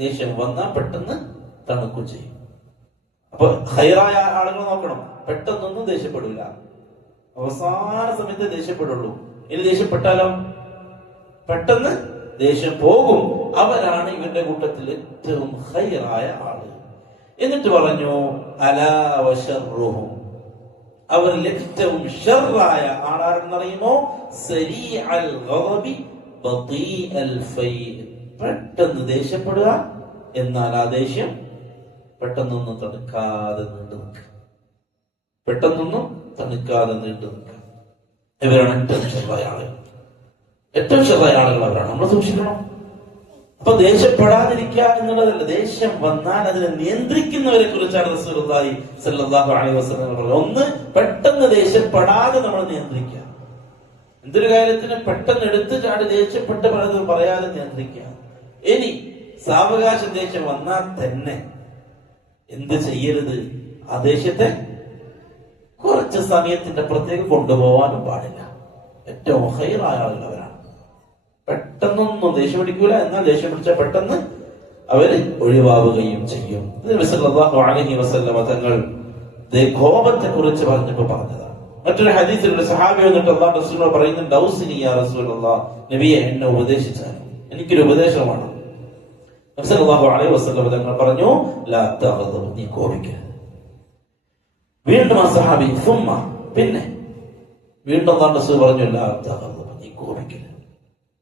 ദേഷ്യം വന്നാൽ പെട്ടെന്ന് തണുക്കും ചെയ്യും. അപ്പൊ ഖൈറായ ആളുകൾ നോക്കണം, പെട്ടെന്നൊന്നും ദേഷ്യപ്പെടൂല, അവസാന സമയത്ത് ദേഷ്യപ്പെടുള്ളൂ. ഇനി ദേഷ്യപ്പെട്ടാലോ പെട്ടെന്ന് ദേഷ്യം പോകും. അവരാണ് ഇവരുടെ കൂട്ടത്തിൽ ഏറ്റവും ഖൈറായ ആള്. എന്നിട്ട് പറഞ്ഞു, അലാ വശർറുഹും, അവരിൽ ഏറ്റവും ഷർറായ ആളാരെന്നറിയുമോ? സരീഅൽ ഗളബി ബദീഅൽ ഫൈ, പെട്ടെന്ന് ദേഷ്യപ്പെടുക, എന്നാൽ ആ ദേഷ്യം പെട്ടെന്നൊന്നും തണുക്കാതെ നീണ്ടു നിൽക്കുക, പെട്ടെന്നൊന്നും തണുക്കാതെ നീണ്ടു നിൽക്കുക. ഇവരാണ് ഏറ്റവും ഷർറായ ആളുകൾ. ഏറ്റവും ഷർറായ ആളുകൾ അവരാണ്. നമ്മൾ സൂക്ഷിക്കണം. അപ്പൊ ദേഷ്യപ്പെടാതിരിക്കുക എന്നുള്ളതല്ല, ദേഷ്യം വന്നാൽ അതിനെ നിയന്ത്രിക്കുന്നവരെ കുറിച്ചാണ് റസൂലുള്ളാഹി സ്വല്ലല്ലാഹു അലൈഹി വസല്ലം പറഞ്ഞത്. ഒന്ന്, പെട്ടെന്ന് ദേഷ്യപ്പെടാതെ നമ്മൾ നിയന്ത്രിക്കുക. എന്തൊരു കാര്യത്തിന് പെട്ടെന്ന് എടുത്തു ചാടി ദേഷ്യപ്പെട്ട് പലതും പറയാതെ നിയന്ത്രിക്കുക. ഇനി സാവകാശം ദേഷ്യം വന്നാൽ തന്നെ എന്ത് ചെയ്യരുത്? ആ ദേഷ്യത്തെ കുറച്ച് സമയത്തിന്റെ അപ്പുറത്തേക്ക് കൊണ്ടുപോകാനും പാടില്ല. ഏറ്റവും ഖൈറായ ആളുകൾ അവരാണ്. പെട്ടെന്നൊന്നും ദേഷ്യം പിടിക്കൂല, എന്നാൽ ദേഷ്യം പിടിച്ചാൽ പെട്ടെന്ന് അവര് ഒഴിവാവുകയും ചെയ്യും. നബി സല്ലല്ലാഹു അലൈഹി വസല്ലം തങ്ങൾ കോപത്തെ കുറിച്ച് പറഞ്ഞപ്പോ പറഞ്ഞതാണ്. മറ്റൊരു ഹദീസിൽ ഒരു സഹാബി വന്നിട്ട് അല്ലാഹു റസൂൽ പറയുന്നുണ്ട്, ഔസിനി യാ റസൂലല്ലാഹ്, നബിയെ എന്നെ ഉപദേശിച്ചാലും, എനിക്കൊരു ഉപദേശമാണ്. നബി സല്ലല്ലാഹു അലൈഹി വസല്ലം തങ്ങൾ പറഞ്ഞു, ലാ തഗ്ദബ്, നീ കോപിക്കരുത്. വീണ്ടും ആ സഹാബി സുമ്മ, പിന്നെ വീണ്ടും അല്ലാഹു റസൂൽ പറഞ്ഞു, ലാ തഗ്ദബ്, നീ കോപിക്കരുത്.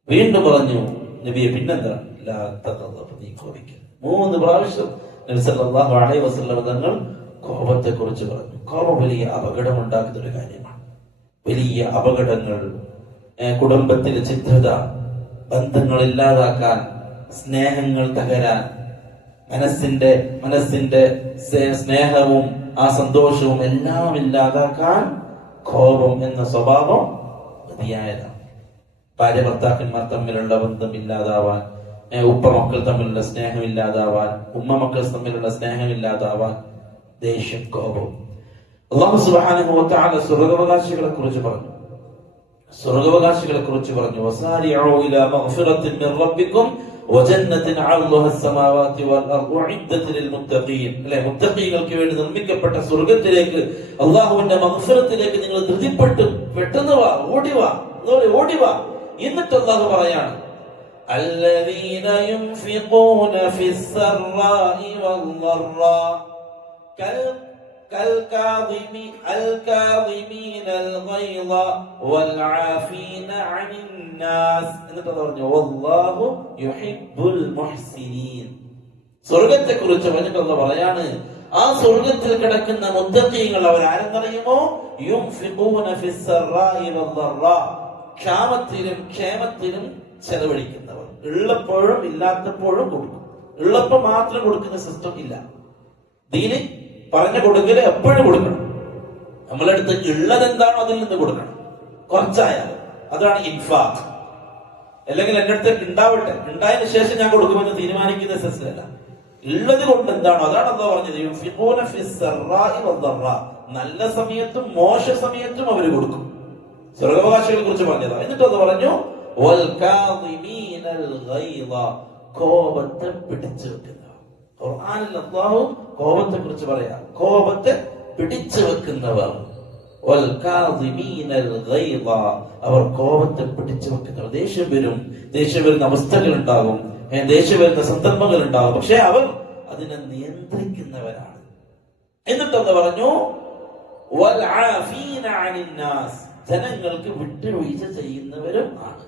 വീണ്ടും പറഞ്ഞു നബിയെ, പിന്നെന്താ? ലാ തഗ്ദബ്, നീ കോപിക്കരുത്. 3 പ്രാവശ്യം നബി സല്ലല്ലാഹു അലൈഹി വസല്ലം തങ്ങൾ കോപത്തെ കുറിച്ച് പറഞ്ഞു. കോപം വലിയ അപകടം ഉണ്ടാക്കുന്ന ഒരു കാര്യമാണ്. വലിയ അപകടങ്ങൾ, കുടുംബത്തിലെ ഛിദ്രത, ബന്ധങ്ങൾ ഇല്ലാതാക്കാൻ, സ്നേഹങ്ങൾ തകരാൻ, മനസ്സിന്റെ സ്നേഹവും ആ സന്തോഷവും എല്ലാം ഇല്ലാതാക്കാൻ കോപം എന്ന സ്വഭാവം മതിയായതാണ്. ഭാര്യ ഭർത്താക്കന്മാർ തമ്മിലുള്ള ബന്ധം ഇല്ലാതാവാൻ, ഉപ്പ മക്കൾ തമ്മിലുള്ള സ്നേഹം ഇല്ലാതാവാൻ, ഉമ്മ മക്കൾ തമ്മിലുള്ള സ്നേഹം ഇല്ലാതാവാൻ ദേഷ്യം, കോപം. അല്ലാഹു സുബ്ഹാനഹു വ തആല സ്വർഗ്ഗാവകാശികളെ കുറിച്ച് പറഞ്ഞു. വസാരിഉ ഇലാ മഗ്ഫിറത്തിൻ മിൻ റബ്ബിക്കും വജന്നത്തിൻ അർളുഹാ അസ്സമാവാതി വൽ അർദു ഉഇദ്ദത് ലിൽ മുത്തഖീൻ. അല്ലേ, മുത്തഖീകൾക്ക് വേണ്ടി നിർമ്മിക്കപ്പെട്ട സ്വർഗ്ഗത്തിലേക്ക്, അല്ലാഹുവിന്റെ മഗ്ഫിറത്തിലേക്ക് നിങ്ങൾ ധൃതിപ്പെട്ടു പെട്ടെന്ന് വാ, ഓടി വാ. എന്നിട്ട് അല്ലാഹു പറയാണ്, അല്ലദീന യുൻഫിഖൂന ഫിസ്സറാഇ വൽളറാ الكاظمين الغيظ والعافين عن الناس. എന്നിട്ട് പറഞ്ഞു, വല്ലാഹു യുഹിബ്ബുൽ മുഹ്സിനീൻ. സ്വർഗ്ഗത്തെ കുറിച്ച് പറഞ്ഞിട്ട് അല്ലാഹു പറയാണ്, ആ സ്വർഗ്ഗത്തിൽ കിടക്കുന്ന മുത്തഖീങ്ങൾ അവരാരെന്നറിയുമോ? യുൻഫിഖൂന ഫിസ്സറാഇ വൽളറാ, ക്ഷാമത്തിലും ക്ഷേമത്തിലും ചെലവഴിക്കുന്നവർ. ഉള്ളപ്പോഴും ഇല്ലാത്തപ്പോഴും കൊടുക്കും. ഉള്ളപ്പോൾ മാത്രം കൊടുക്കുന്ന സിസ്റ്റം ഇല്ല. ദീന് പറഞ്ഞ കൊടുക്കല് എപ്പോഴും കൊടുക്കണം. നമ്മളടുത്ത് ഉള്ളത് എന്താണോ അതിൽ നിന്ന് കൊടുക്കണം. കുറച്ചായാലും അതാണ് ഇൻഫാഖ്. അല്ലെങ്കിൽ എന്റെ അടുത്ത് ഉണ്ടാവട്ടെ, ഉണ്ടായതിനു ശേഷം ഞാൻ കൊടുക്കുമെന്ന് തീരുമാനിക്കുന്ന സിസ്റ്റമല്ല. ഉള്ളത് കൊണ്ട് എന്താണോ അതാണ് അല്ലാഹു പറഞ്ഞത്, യുൻഫിഖൂന ഫിസ്സറാഇ വദ്ദറാ, നല്ല സമയത്തും മോശ സമയത്തും അവർ കൊടുക്കും. സ്വർഗ്ഗാവകാശികളെ കുറിച്ച് പറഞ്ഞതാ. എന്നിട്ട് അത് പറഞ്ഞു, വൽ കാദിമീനൽ ഗൈള, കോപത്തെ പിടിച്ചു വെക്കുന്നവർ. ഖുർആനിൽ അല്ലാഹു കോപത്തെ കുറിച്ച് പറയാം, കോപത്തെ പിടിച്ചു വെക്കുന്നവർ. വൽ കാദിമീനൽ ഗൈള, അവർ കോപത്തെ പിടിച്ചു വെക്കുന്നവർ. ദേഷ്യം വരുന്ന അവസ്ഥകൾ ഉണ്ടാകും, ദേഷ്യം വരുന്ന സന്ദർഭങ്ങൾ ഉണ്ടാകും, പക്ഷെ അവർ അതിനെ നിയന്ത്രിക്കുന്നവരാണ്. എന്നിട്ട് എന്താ പറഞ്ഞു, വൽ ആഫീന അനിൻ നാസ്, ജനങ്ങൾക്ക് വിട്ടുവീഴ്ച ചെയ്യുന്നവരും ആണ്.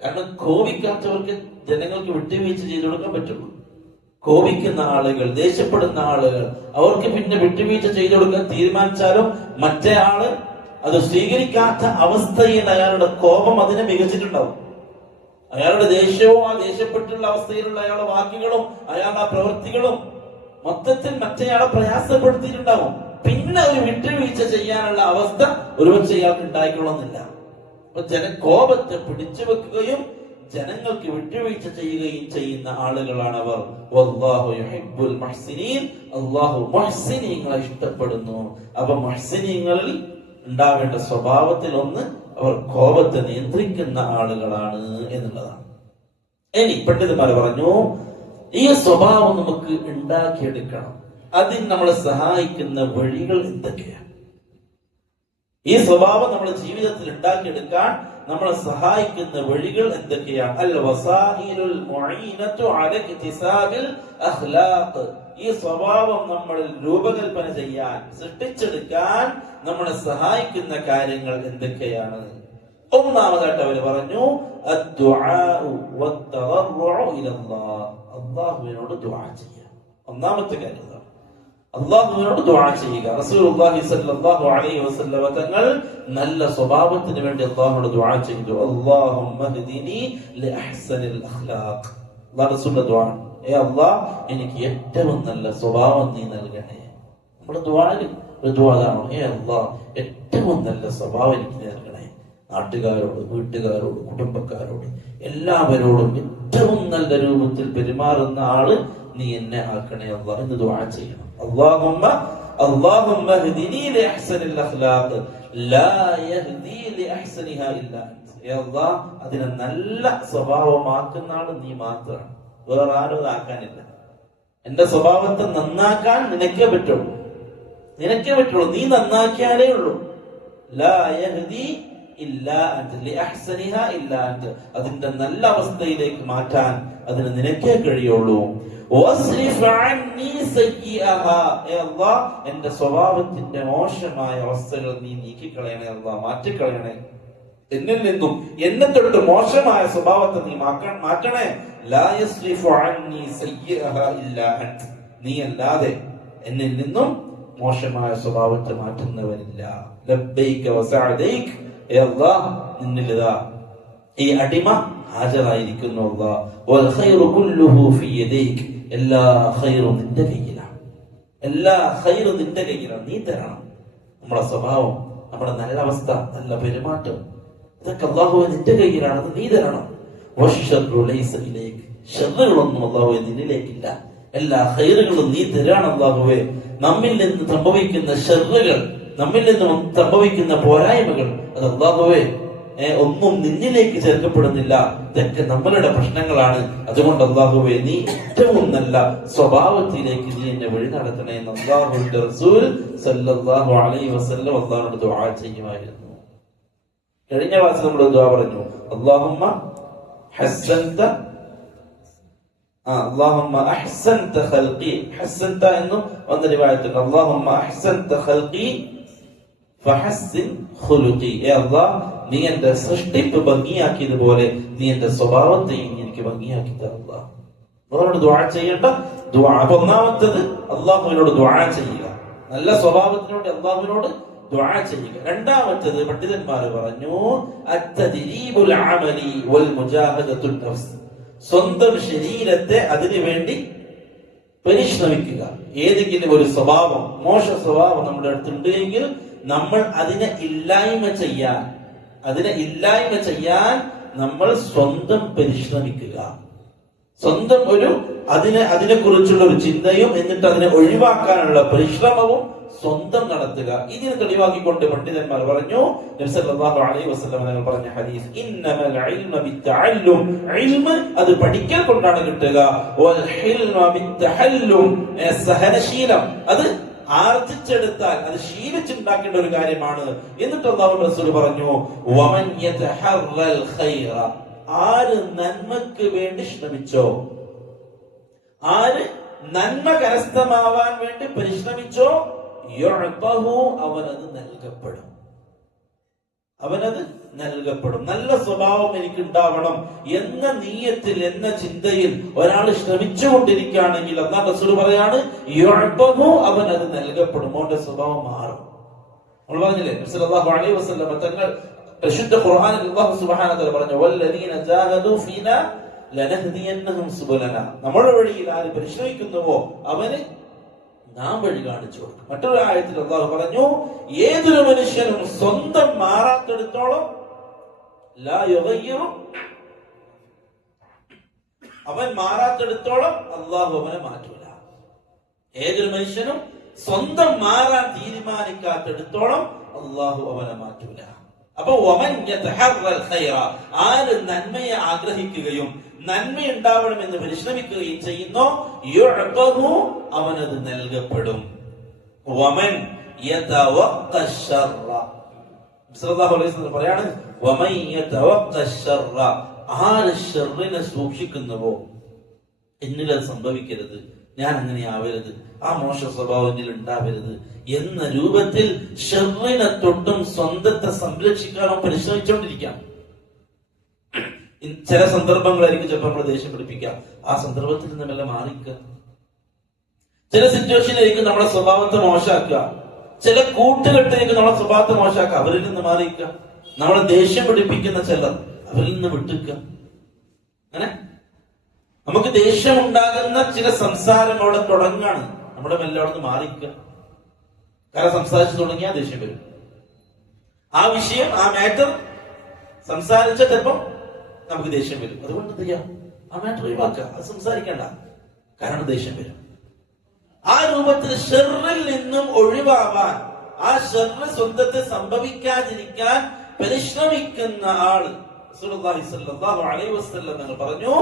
കാരണം കോപിക്കാത്തവർക്ക് ജനങ്ങൾക്ക് വിട്ടുവീഴ്ച ചെയ്തു കൊടുക്കാൻ പറ്റുള്ളൂ. കോപിക്കുന്ന ആളുകൾ, ദേഷ്യപ്പെടുന്ന ആളുകൾ, അവർക്ക് പിന്നെ വിട്ടുവീഴ്ച ചെയ്തു കൊടുക്കാൻ തീരുമാനിച്ചാലും മറ്റേ ആള് അത് സ്വീകരിക്കാത്ത അവസ്ഥയിൽ അയാളുടെ കോപം അതിനെ മികച്ചിട്ടുണ്ടാവും. അയാളുടെ ദേഷ്യവും ആ ദേഷ്യപ്പെട്ടുള്ള അവസ്ഥയിലുള്ള അയാളുടെ വാക്കുകളും അയാളുടെ പ്രവൃത്തികളും മൊത്തത്തിൽ മറ്റേയാളെ പ്രയാസപ്പെടുത്തിയിട്ടുണ്ടാവും. പിന്നെ ഒരു വിട്ടുവീഴ്ച ചെയ്യാനുള്ള അവസ്ഥ ഒരുപക്ഷെ ഇയാൾക്ക് ഉണ്ടായിക്കൊള്ളുന്നില്ല. അപ്പൊ കോപത്തെ പിടിച്ചു വെക്കുകയും ജനങ്ങൾക്ക് വിട്ടുവീഴ്ച ചെയ്യുകയും ചെയ്യുന്ന ആളുകളാണ് അവർ. വല്ലാഹു യുഹിബ്ബുൽ മുഹ്സിനീൻ, അല്ലാഹു മുഹ്സിനീങ്ങളെ ഇഷ്ടപ്പെടുന്നു. അപ്പൊ മുഹ്സിനീങ്ങളിൽ ഉണ്ടാവേണ്ട സ്വഭാവത്തിൽ ഒന്ന് അവർ കോപത്തെ നിയന്ത്രിക്കുന്ന ആളുകളാണ് എന്നുള്ളതാണ്. ഇനി പണ്ഡിതന്മാർ പറഞ്ഞു, ഈ സ്വഭാവം നമുക്ക് ഉണ്ടാക്കിയെടുക്കണം. അതിന് നമ്മളെ സഹായിക്കുന്ന വഴികൾ എന്തൊക്കെയാണ്? ഈ സ്വഭാവം നമ്മുടെ ജീവിതത്തിൽ ഉണ്ടാക്കിയെടുക്കാൻ നമ്മളെ സഹായിക്കുന്ന വഴികൾ എന്തൊക്കെയാണ്? അൽ വസായിലുൽ മുഈനതു അല ഇക്തിസാബിൽ അഖ്ലാഖ്. ഈ സ്വഭാവം നമ്മളിൽ രൂപകൽപ്പന ചെയ്യാൻ, സൃഷ്ടിച്ചെടുക്കാൻ നമ്മളെ സഹായിക്കുന്ന കാര്യങ്ങൾ എന്തൊക്കെയാണ്? ഒന്നാമതായിട്ട് അവർ പറഞ്ഞു, അദ്ദുആഉ വത്തദർറുഉ ഇലല്ലാഹ്. അല്ലാഹുവിനോട് ദുആ ചെയ്യുക. ഒന്നാമത്തെ കാര്യം അല്ലാഹുവിനോട് ദുആ ചെയ്യുക. റസൂലുള്ളാഹി സ്വല്ലല്ലാഹു അലൈഹി വസല്ലം തങ്ങൾ നല്ല സ്വഭാവത്തിന് വേണ്ടി അല്ലാഹുവോട് ദുആ ചെയ്തു. അല്ലാഹുമ്മ ഹ്ദിനി ലിഅഹ്സനിൽ അഖ്ലാഖ്. അല്ലാഹുവിന്റെ റസൂലിന്റെ ദുആ, ഏ അല്ലാഹ്, എനിക്ക് ഏറ്റവും നല്ല സ്വഭാവം നീ നൽകണേ. നമ്മുടെ ദുആയിൽ ഒരു ദുആ ആണ്, ഏ അല്ലാഹ്, ഏറ്റവും നല്ല സ്വഭാവം എനിക്ക് നൽകണേ. നാട്ടുകാരോട്, വീട്ടുകാരോട്, കുടുംബക്കാരോട്, എല്ലാവരോടും ഏറ്റവും നല്ല രൂപത്തിൽ പെരുമാറുന്ന ആള് നീ എന്നെ ആക്കണേ അല്ലാഹ് എന്ന് ദുആ ചെയ്യണം. അല്ലാഹുമ്മ ഹ്ദിനി ലിഅഹ്സനിൽ അഖ്ലാഖ് ലാ യഹ്ദി ലിഅഹ്സനിഹാ ഇല്ലാ അൻത. യാ അല്ലാഹ്, അതിനെ നല്ല സ്വഭാവമാക്കുന്ന ആള് നീ മാത്രമാണ്, വേറെ ആരും ആക്കാനില്ല. എന്റെ സ്വഭാവത്തെ നന്നാക്കാൻ നിനക്കേ പറ്റുള്ളൂ, നീ നന്നാക്കിയാലേ ഉള്ളൂ. ലാ യഹ്ദി ഇല്ലാ അൻത ലിഅഹ്സനിഹാ ഇല്ലാ അൻത. അതിന്റെ നല്ല അവസ്ഥയിലേക്ക് മാറ്റാൻ അതിന് നിനക്കേ കഴിയുള്ളൂ. എന്റെ സ്വഭാവത്തിന്റെ മോശമായ അവസ്ഥകൾ നീ നീക്കിക്കളയണേ അല്ലാഹ്, മാറ്റിക്കളയണേ. എന്നിൽ നിന്നും എന്നെ തൊട്ട് മോശമായ സ്വഭാവത്തെ നീ മാറ്റണേ. ലാ യസ്രിഫു അന്നി സയ്യിഅഹാ ഇല്ലാ അൻത. നീ അല്ലാതെ എന്നിൽ നിന്നും മോശമായ സ്വഭാവത്തെ മാറ്റുന്നവനില്ല. ലബ്ബൈക വസഅദൈക. ഏ അല്ലാഹ്, നിന്നിലിതാ ഈ അടിമ ഹാജരായിരിക്കുന്നു അല്ലാഹ്. വൽ ഖൈറു കുല്ലുഹു ഫീ യദൈക. എല്ലാ ഖൈറും നിന്റെ കയ്യിലാണ്, എല്ലാ ഖൈറും നിന്റെ കയ്യിലാണ്, നീ തരണം. നമ്മുടെ സ്വഭാവം, നമ്മുടെ നല്ല അവസ്ഥ, നല്ല പെരുമാറ്റം, ഇതൊക്കെ അല്ലാഹുവേ നിന്റെ കയ്യിലാണ്, അത് നീ തരണം. വശർറു ലൈസ ഇലൈക. ശർറുകളൊന്നും അല്ലാഹുവേ നിന്നിലേക്കില്ല, എല്ലാ ഖൈറുകളും നീ തരണം അല്ലാഹുവേ. നമ്മിൽ നിന്ന് സംഭവിക്കുന്ന ശർറുകൾ, നമ്മിൽ നിന്ന് സംഭവിക്കുന്ന പോരായ്മകൾ, അത് അല്ലാഹുവേ ഒന്നും നിന്നിലേക്ക് ചേർക്കപ്പെടുന്നില്ല, ഇതൊക്കെ നമ്മളുടെ പ്രശ്നങ്ങളാണ്. അതുകൊണ്ട് അല്ലാഹുവേ, നീ ഏറ്റവും നല്ല സ്വഭാവത്തിലേക്ക് നീ എന്നെ വഴി നടത്തണേ എന്ന് അല്ലാഹുവിന്റെ റസൂൽ സല്ലല്ലാഹു അലൈഹി വസല്ലം അല്ലാഹുവോട് ദുആ ചെയ്യുമായിരുന്നു. കഴിഞ്ഞ ക്ലാസ്സിൽ നമ്മൾ ദുആ പറഞ്ഞു, അല്ലാഹുമ്മ ഹസ്സൻത അല്ലാഹുമ്മ അഹ്സൻത ഖൽഖി. ഹസ്സൻത എന്നും വന്ന റിവായത്തുണ്ട്. അല്ലാഹുമ്മ അഹ്സൻത ഖൽഖി ഫഹസ്സിൻ ഖുലുഖി. ഏ അല്ലാഹ്, നീ എന്റെ സൃഷ്ടിപ്പ് ഭംഗിയാക്കിയതുപോലെ നീ എന്റെ സ്വഭാവത്തെയും എനിക്ക് ഭംഗിയാക്കി തരുക. അവരോട് ദുആ ചെയ്യേണ്ട ദുആ. അപ്പൊ ഒന്നാമത്തത് അല്ലാഹുവിനോട് ദുആ ചെയ്യുക, നല്ല സ്വഭാവത്തിനോട് അല്ലാഹുവിനോട് ദുആ ചെയ്യുക. രണ്ടാമത്തത് പണ്ഡിതന്മാർ പറഞ്ഞു, അത്തദ്രീബുൽ അമലി വൽ മുജാഹദത്തുൻ നഫ്സ്. സ്വന്തം ശരീരത്തെ അതിനു വേണ്ടി പരിശ്രമിക്കുക. ഏതെങ്കിലും ഒരു സ്വഭാവം, മോശ സ്വഭാവം നമ്മുടെ അടുത്തുണ്ട് എങ്കിൽ നമ്മൾ അതിനെ ഇല്ലായ്മ ചെയ്യാൻ നമ്മൾ സ്വന്തം പരിശ്രമിക്കുക. സ്വന്തം അതിനെ കുറിച്ചുള്ള ഒരു ചിന്തയും എന്നിട്ട് അതിനെ ഒഴിവാക്കാനുള്ള പരിശ്രമവും സ്വന്തം നടത്തുക. ഇതിനെ തെളിവാക്കിക്കൊണ്ട് പണ്ഡിതന്മാർ പറഞ്ഞു, നബി സല്ലല്ലാഹു അലൈഹി വസല്ലം തങ്ങൾ പറഞ്ഞ ഹദീസ്, ഇന്നമൽ ഇൽമ ബിത്തഅല്ലും. ഇൽമ് അത് പഠിക്കൽ കൊണ്ടാണ് കിട്ടുക. വൽ ഹിൽമ ബിത്തഹല്ലും. സഹനശീലം അത് ആർജിച്ചെടുത്താൽ, അത് ശീലിച്ചുണ്ടാക്കേണ്ട ഒരു കാര്യമാണ്. എന്നിട്ട് അല്ലാഹുവിന്റെ റസൂൽ പറഞ്ഞു, വമൻ യതഹറൽ ഖൈറ. ആര് നന്മക്ക് വേണ്ടി ശ്രമിച്ചോ, ആര് നന്മ കരസ്ഥമാവാൻ വേണ്ടി പരിശ്രമിച്ചോ, യുഅതഹു, അവനത് നൽകപ്പെടും. അവനത് നൽകപ്പെടും. നല്ല സ്വഭാവം എനിക്ക് ഉണ്ടാവണം എന്ന നീയത്തിൽ, എന്ന ചിന്തയിൽ ഒരാൾ ശ്രമിച്ചുകൊണ്ടിരിക്കുകയാണെങ്കിൽ അല്ലാഹു റസൂൽ പറയാണ് അവൻ അത് നൽകപ്പെടും. അവന്റെ സ്വഭാവം മാറും. നമ്മൾ പറഞ്ഞില്ലേ സല്ലല്ലാഹു അലൈഹി വസല്ലം തങ്ങൾ പരിശുദ്ധ ഖുർആനിൽ അല്ലാഹു സുബ്ഹാനഹു വ തആല പറഞ്ഞു വല്ലദീന ജാഹദൂ ഫീനാ ലനഹ്ദിയന്നഹും സുബലനാ. നമ്മുടെ വഴിയിൽ ആര് പരിശ്രമിക്കുന്നുവോ അവന് നാം വഴി കാണിച്ചു കൊടുക്കും. മറ്റൊരു ആയത്തിൽ അല്ലാഹു പറഞ്ഞു ഏതൊരു മനുഷ്യനും സ്വന്തം മാറാത്തിടത്തോളം ലാ യുഗയ്യിറു, അവൻ മാറാത്തിടത്തോളം അല്ലാഹു അവനെ മാറ്റൂല. ഏതൊരു മനുഷ്യനും സ്വന്തം മാറാൻ തീരുമാനിക്കാത്തിടത്തോളം അല്ലാഹു അവനെ മാറ്റൂല. അപ്പൊ ആര് നന്മയെ ആഗ്രഹിക്കുകയും നന്മ ഉണ്ടാവണമെന്ന് പരിശ്രമിക്കുകയും ചെയ്യുന്നോ അവനത് നൽകപ്പെടും. പറയാണ് ആര് ഷർറിനെ സൂക്ഷിക്കുന്നുവോ, എന്നിലത് സംഭവിക്കരുത്, ഞാൻ അങ്ങനെ ആവരുത്, ആ മോശ സ്വഭാവം എന്നിൽ ഉണ്ടാവരുത് എന്ന രൂപത്തിൽ ഷർറിനെ തൊട്ടും സ്വന്തത്തെ സംരക്ഷിക്കാനോ പരിശ്രമിച്ചുകൊണ്ടിരിക്കാം. ചില സന്ദർഭങ്ങളായിരിക്കും ചിലപ്പോൾ നമ്മൾ ദേഷ്യം പിടിപ്പിക്കാം. ആ സന്ദർഭത്തിൽ നിന്ന് മെല്ലെ മാറിക്കുക. ചില സിറ്റുവേഷനായിരിക്കും നമ്മളെ സ്വഭാവത്തെ മോശമാക്കുക. ചില കൂട്ടുകെട്ടിലേക്ക് നമ്മളെ സ്വഭാവത്തെ മോശമാക്കുക. അവരിൽ നിന്ന് മാറിക്കുക. നമ്മളെ ദേഷ്യം പിടിപ്പിക്കുന്ന ചിലർ അവരിൽ നിന്ന് വിട്ടുക്കുക. അങ്ങനെ നമുക്ക് ദേഷ്യം ഉണ്ടാകുന്ന ചില സംസാരം അവിടെ തുടങ്ങാണ്. നമ്മുടെ മെല്ലെ അവിടെ നിന്ന് മാറിക്കുക. കാരണം സംസാരിച്ചു തുടങ്ങിയാൽ ദേഷ്യം വരും. ആ വിഷയം, ആ മാറ്റർ സംസാരിച്ച ചിലപ്പം നമുക്ക് ദേഷ്യം വരും. അതുകൊണ്ട് എന്ത് ചെയ്യാം, ആ മാറ്റർ ഒഴിവാക്കുക, അത് സംസാരിക്കണ്ട, കാരണം ദേഷ്യം വരും. ആ രൂപത്തിൽ ഷർറിൽ നിന്നും ഒഴിവാവാൻ, ആ ഷർറ് സ്വന്തത്തെ സംഭവിക്കാതിരിക്കാൻ പരിശ്രമിക്കുന്ന ആള് റസൂലുള്ളാഹി സ്വല്ലല്ലാഹു അലൈഹി വസല്ലം തങ്ങൾ പറഞ്ഞു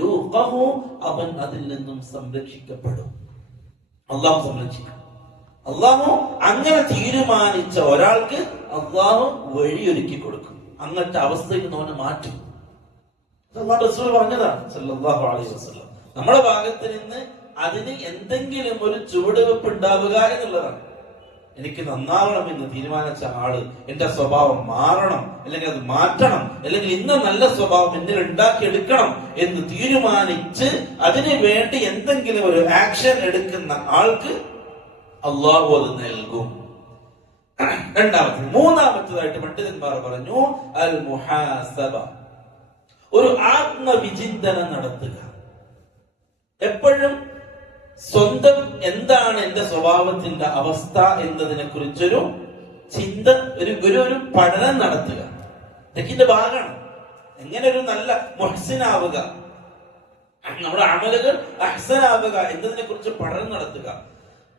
യുഖഹു, അവൻ അതിൽ നിന്നും സംരക്ഷിക്കപ്പെടും. അല്ലാഹു സംരക്ഷിക്കും. അല്ലാഹു അങ്ങനെ തീരുമാനിച്ച ഒരാൾക്ക് അല്ലാഹു വഴിയൊരുക്കി കൊടുക്കും. അങ്ങനത്തെ അവസ്ഥയിൽ നിന്ന് അവനെ മാറ്റും. റസൂൽ പറഞ്ഞതാണ് സല്ലല്ലാഹു അലൈഹി വസല്ലം. നമ്മുടെ ഭാഗത്ത് നിന്ന് അതിന് എന്തെങ്കിലും ഒരു ചുവടുവെപ്പ് ഉണ്ടാവുക എന്നുള്ളതാണ്. എനിക്ക് നന്നാവണം എന്ന് തീരുമാനിച്ച ആള് എന്റെ സ്വഭാവം മാറണം, അല്ലെങ്കിൽ അത് മാറ്റണം, അല്ലെങ്കിൽ ഇന്ന നല്ല സ്വഭാവം എന്നിൽ ഉണ്ടാക്കിയെടുക്കണം എന്ന് തീരുമാനിച്ച് അതിനു വേണ്ടി എന്തെങ്കിലും ഒരു ആക്ഷൻ എടുക്കുന്ന ആൾക്ക് അല്ലാഹു അത് നൽകും. മൂന്നാമത്തേതായിട്ട് പണ്ഡിതന്മാർ പറഞ്ഞു അൽ മുഹാസബ, ഒരു ആത്മവിചിന്തനം നടത്തുക. എപ്പോഴും സ്വന്തം എന്താണ് എന്റെ സ്വഭാവത്തിന്റെ അവസ്ഥ എന്നതിനെ കുറിച്ചൊരു ചിന്ത, ഒരു പഠനം നടത്തുക. ഇതൊക്കെ ഭാഗമാണ്. എങ്ങനെ ഒരു നല്ല മുഹ്സിനാവുക, നമ്മുടെ അമലുകൾ അഹ്സനാവുക എന്നതിനെ കുറിച്ച് പഠനം നടത്തുക.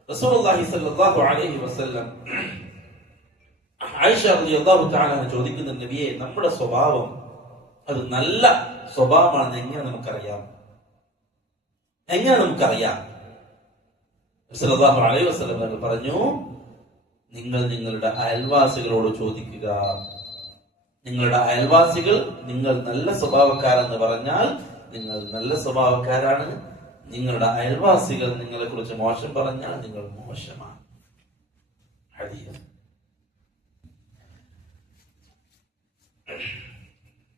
റസൂലുള്ളാഹി സ്വല്ലല്ലാഹു അലൈഹി വസല്ലം ആയിഷ റളിയല്ലാഹു തആല ചോദിക്കുന്ന നബിയെ, നമ്മുടെ സ്വഭാവം അത് നല്ല സ്വഭാവമാണെന്ന് എങ്ങനെ നമുക്കറിയാം? സല്ലല്ലാഹു അലൈഹി വസല്ലം പറഞ്ഞു, നിങ്ങൾ നിങ്ങളുടെ അയൽവാസികളോട് ചോദിക്കുക. നിങ്ങളുടെ അയൽവാസികൾ നിങ്ങൾ നല്ല സ്വഭാവക്കാരെന്ന് പറഞ്ഞാൽ നിങ്ങൾ നല്ല സ്വഭാവക്കാരാണ്. നിങ്ങളുടെ അയൽവാസികൾ നിങ്ങളെ കുറിച്ച് മോശം പറഞ്ഞാൽ നിങ്ങൾ മോശമാണ്. ഹദീസ്.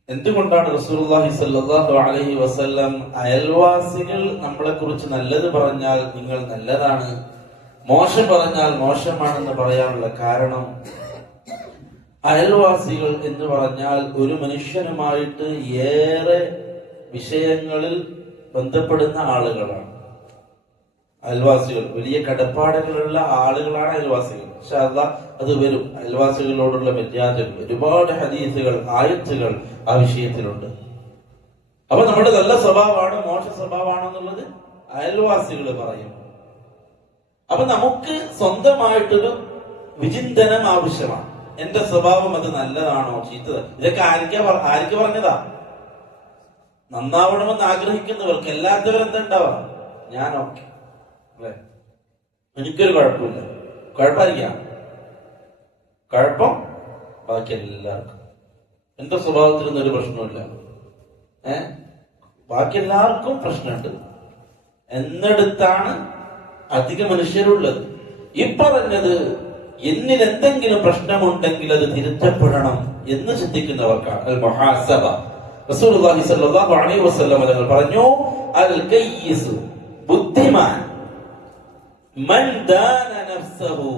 എന്തുകൊണ്ടാണ് റസൂലുള്ളാഹി സ്വല്ലല്ലാഹു അലൈഹി വസല്ലം അയൽവാസികൾ നമ്മളെ കുറിച്ച് നല്ലത് പറഞ്ഞാൽ നിങ്ങൾ നല്ലതാണ്, മോശം പറഞ്ഞാൽ മോശമാണെന്ന് പറയാനുള്ള കാരണം? അയൽവാസികൾ എന്ന് പറഞ്ഞാൽ ഒരു മനുഷ്യനുമായിട്ട് ഏറെ വിഷയങ്ങളിൽ ബന്ധപ്പെടുന്ന ആളുകളാണ്. അയൽവാസികൾ വലിയ കടപ്പാടുകളുള്ള ആളുകളാണ് അയൽവാസികൾ. പക്ഷെ അത് വരും. അയൽവാസികളോടുള്ള മര്യാദകൾ, ഒരുപാട് ഹദീസുകൾ, ആയത്തുകൾ ആ വിഷയത്തിലുണ്ട്. അപ്പൊ നമ്മുടെ നല്ല സ്വഭാവമാണ് മോശ സ്വഭാവമാണെന്നുള്ളത് അയൽവാസികൾ പറയും. അപ്പൊ നമുക്ക് സ്വന്തമായിട്ടൊരു വിചിന്തനം ആവശ്യമാണ്. എന്റെ സ്വഭാവം അത് നല്ലതാണോ ചീത്തത്? ഇതൊക്കെ ആർക്ക് പറഞ്ഞതാ? നന്നാവണമെന്ന് ആഗ്രഹിക്കുന്നവർക്ക്. എല്ലാത്തവരെന്തുണ്ടാവാ? ഞാനൊക്കെ അല്ലെ, എനിക്കൊരു കുഴപ്പമില്ല. കുഴപ്പമായിരിക്കാം, കുഴപ്പം ബാക്കി എല്ലാവർക്കും. എന്റെ സ്വഭാവത്തിനൊന്നും ഒരു പ്രശ്നമില്ല, ബാക്കി എല്ലാവർക്കും പ്രശ്നമുണ്ട് എന്നിടത്താണ് അധിക മനുഷ്യരുള്ളത്. ഈ പറഞ്ഞത് എന്നിൽ എന്തെങ്കിലും പ്രശ്നമുണ്ടെങ്കിൽ അത് തിരുത്തപ്പെടണം എന്ന് ചിന്തിക്കുന്നവർക്കാണ് അൽ മുഹാസബ. റസൂലുള്ളാഹി സ്വല്ലല്ലാഹു അലൈഹി വസല്ലം തങ്ങൾ പറഞ്ഞു, അൽ കയ്യിസ് ബുദ്ധിമാൻ, മൻ ദാന നഫ്സഹു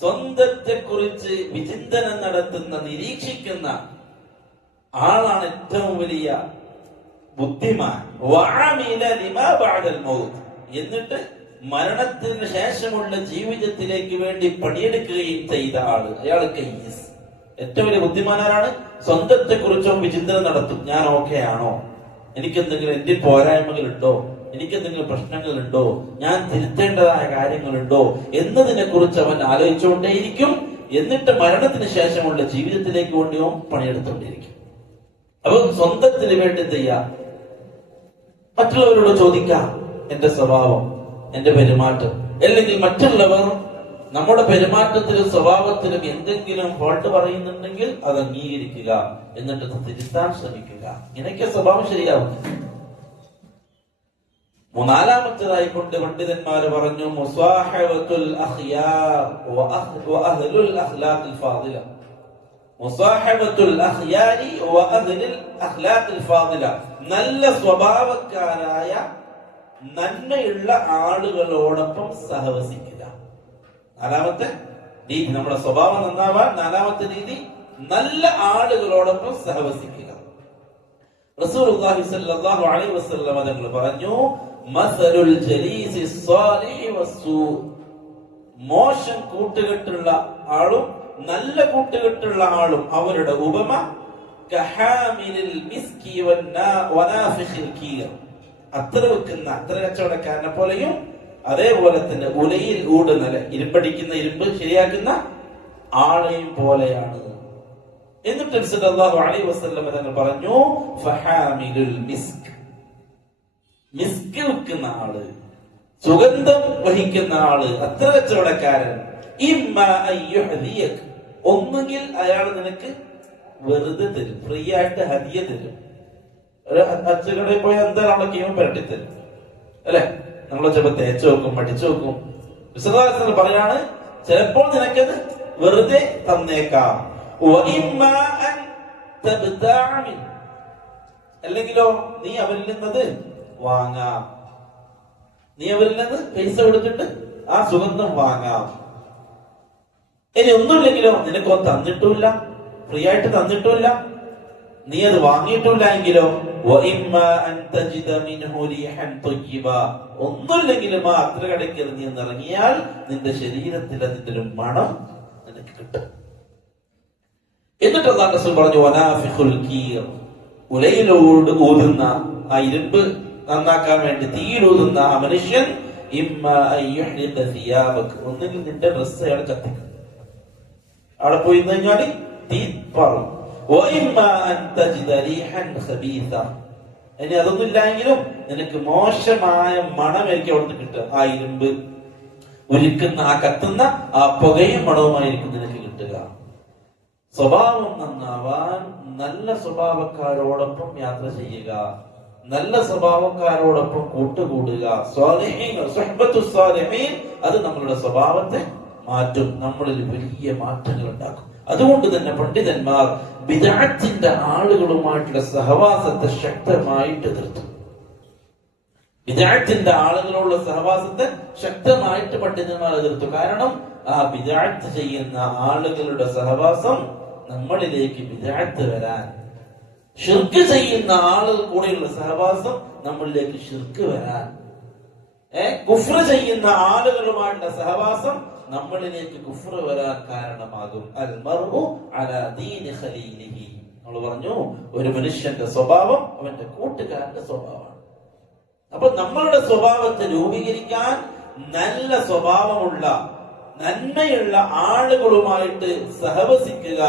സ്വന്തത്തെ കുറിച്ച് വിചിന്തനം നടത്തുന്ന, നിരീക്ഷിക്കുന്ന ആളാണ് ഏറ്റവും വലിയ ബുദ്ധിമാൻ. വഅമില ലിമാ ബഅദൽ മൗത്ത്, എന്നിട്ട് മരണത്തിന് ശേഷമുള്ള ജീവിതത്തിലേക്ക് വേണ്ടി പണിയെടുക്കുകയും ചെയ്ത ആള്, അയാൾ കയ്യിസ്. ഏറ്റവും വലിയ ബുദ്ധിമാനാരാണ്? സ്വന്തത്തെ കുറിച്ചും വിചിന്തനം നടത്തും. ഞാൻ ഓക്കെ ആണോ? എനിക്കെന്തെങ്കിലും എന്റെ പോരായ്മകളുണ്ടോ? എനിക്കെന്തെങ്കിലും പ്രശ്നങ്ങളുണ്ടോ? ഞാൻ തിരുത്തേണ്ടതായ കാര്യങ്ങളുണ്ടോ എന്നതിനെ കുറിച്ച് അവൻ ആലോചിച്ചുകൊണ്ടേയിരിക്കും. എന്നിട്ട് മരണത്തിന് ശേഷമുള്ള ജീവിതത്തിലേക്ക് വേണ്ടിയോ പണിയെടുത്തുകൊണ്ടിരിക്കും. അപ്പൊ സ്വന്തത്തിന് വേണ്ടി എന്ത് ചെയ്യാം? മറ്റുള്ളവരോട് ചോദിക്കാം, എന്റെ സ്വഭാവം, എന്റെ പെരുമാറ്റം, അല്ലെങ്കിൽ മറ്റുള്ളവർ നമ്മുടെ പെരുമാറ്റത്തിലും സ്വഭാവത്തിലും എന്തെങ്കിലും ഫോൾട്ട് പറയുന്നുണ്ടെങ്കിൽ അത് അംഗീകരിക്കുക, എന്നിട്ട് തിരുത്താൻ ശ്രമിക്കുക. ഇങ്ങനെയൊക്കെ സ്വഭാവം ശരിയാവും. നാലാമത്തേതായിക്കൊണ്ട് പണ്ഡിതന്മാര് പറഞ്ഞു, മുസാഹബത്തുൽ അഖ്യാർ വ അഹ്ലുൽ അഖ്ലാഖിൽ ഫാദില. മുസാഹബത്തുൽ അഖ്യാരി വ അഹ്ലുൽ അഖ്ലാഖിൽ ഫാദില, നല്ല സ്വഭാവക്കാരായ നന്മയുള്ള ആളുകളോടൊപ്പം സഹവസിക്കുക. നാലാമത്തെ രീതി, നമ്മുടെ സ്വഭാവം നന്നാവാൻ നാലാമത്തെ രീതി, നല്ല ആളുകളോടൊപ്പം സഹവസിക്കുക. റസൂലുള്ളാഹി സ്വല്ലല്ലാഹു അലൈഹി വസല്ലം തങ്ങൾ പറഞ്ഞു, മസലുൽ ജലീസി സ്വാലിഹി വസ്സൂ, മോശം കൂട്ടുകെട്ടുള്ള ആളും നല്ല കൂട്ടുകെട്ടുള്ള ആളും അവരുടെ ഉപമ കഹാമിലിൽ മിസ്കി വനാഫിഖിൽ കീർ, അത്ര വെക്കുന്ന അത്ര കച്ചവടക്കാരനെ പോലെയും അതേപോലെ തന്നെ ഉലയിൽ ഊടുന്നല, ഇരുമ്പടിക്കുന്ന ഇരുമ്പ് ശരിയാക്കുന്ന ആളെയും പോലെയാണ്. എന്നിട്ട് സല്ലല്ലാഹു അലൈഹി വസല്ലം തങ്ങൾ പറഞ്ഞു, ഫഹാമിലുൽ മിസ്ക്, മിസ്ക് വെക്കുന്ന ആള്, സുഗന്ധം വഹിക്കുന്ന ആള്, അത്ര കച്ചവടക്കാരൻ, ഇമ്മാ അയ്യുഹദിയക്, ഒന്നുകിൽ അയാൾ നിനക്ക് വെറുതെ തരും, ഫ്രീ ആയിട്ട് ഹദിയ തരും. ഒരു അച്ചുകടയിൽ പോയി എന്താ നമ്മളെ കീമ പുരട്ടി തരും അല്ലെ? നമ്മളെ ചിലപ്പോ തേച്ചു വെക്കും, പഠിച്ചു വെക്കും. വിശദാസനം പറയാണ്, ചിലപ്പോൾ നിനക്കത് വെറുതെ തന്നേക്കാം. അല്ലെങ്കിലോ നീ അവരിൽ നിന്നത് വാങ്ങാം, നീ അവരിൽ നിന്ന് പൈസ കൊടുത്തിട്ട് ആ സുഗന്ധം വാങ്ങാം. ഇനി ഒന്നുമില്ലെങ്കിലോ നിനക്കോ തന്നിട്ടുമില്ല, ഫ്രീ ആയിട്ട് തന്നിട്ടുമില്ല, നീ അത് വാങ്ങിയിട്ടില്ല എങ്കിലോ ഒന്നുമില്ലെങ്കിലും ആ അത്ര കടയ്ക്ക് നീ ഇറങ്ങിയാൽ നിന്റെ ശരീരത്തിൽ അതിന്റെ ഒരു മണം നിനക്ക് കിട്ടും. എന്നിട്ട് അല്ലാഹു റസൂൽ പറഞ്ഞു, വനാഫിഖുൽ കീർ, ഉലയിലോട് ഊതുന്ന ആ ഇരുമ്പ് നന്നാക്കാൻ വേണ്ടി തീയിലൂതുന്ന ആ മനുഷ്യൻ, ഇമ്മാ അയ്യുഹ്രിഖ സിയാബക, ഒന്നുകിൽ നിന്റെ ഡ്രസ്സ് അയാൾ കത്തിക്കും, അവിടെ പോയി കഴിഞ്ഞാൽ തീ പറയും. ഇനി അതൊന്നുമില്ലെങ്കിലും നിനക്ക് മോശമായ മണമായിരിക്കും അവിടുന്ന് കിട്ടുക. ആ ഇരുമ്പ് ഉരുക്കുന്ന ആ കത്തുന്ന ആ പുകയും മണവുമായിരിക്കും നിനക്ക് കിട്ടുക. സ്വഭാവം നന്നാവാൻ നല്ല സ്വഭാവക്കാരോടൊപ്പം യാത്ര ചെയ്യുക, നല്ല സ്വഭാവക്കാരോടൊപ്പം കൂട്ടുകൂടുക. അത് നമ്മളുടെ സ്വഭാവത്തെ മാറ്റും, നമ്മളിൽ വലിയ മാറ്റങ്ങൾ ഉണ്ടാക്കും. അതുകൊണ്ട് തന്നെ പണ്ഡിതന്മാർ ബിദ്അത്തിന്റെ ആളുകളുമായിട്ടുള്ള സഹവാസത്തെ ശക്തമായിട്ട് എതിർത്തു. ബിദ്അത്തിന്റെ ആളുകളുള്ള സഹവാസത്തെ ശക്തമായിട്ട് പണ്ഡിതന്മാർ എതിർത്തു. കാരണം ആ ബിദ്അത്ത് ചെയ്യുന്ന ആളുകളുടെ സഹവാസം നമ്മളിലേക്ക് ബിദ്അത്ത് വരാൻ, ശിർക്ക് ചെയ്യുന്ന ആളുകൾ കൂടെയുള്ള സഹവാസം നമ്മളിലേക്ക് ശിർക്ക് വരാൻ, കുഫ്ർ ചെയ്യുന്ന ആളുകളുമായിട്ടുള്ള സഹവാസം നമ്മളിലേക്ക് കുഫ്ർ വരാൻ കാരണമാകും. അൽ മർഉ അലാ ദീനി ഖലീലിഹി, നമ്മൾ പറഞ്ഞു ഒരു മനുഷ്യന്റെ സ്വഭാവം അവന്റെ കൂട്ടുകാരന്റെ സ്വഭാവമാണ്. അപ്പൊ നമ്മളുടെ സ്വഭാവത്തെ രൂപീകരിക്കാൻ നല്ല സ്വഭാവമുള്ള നന്മയുള്ള ആളുകളുമായിട്ട് സഹവസിക്കുക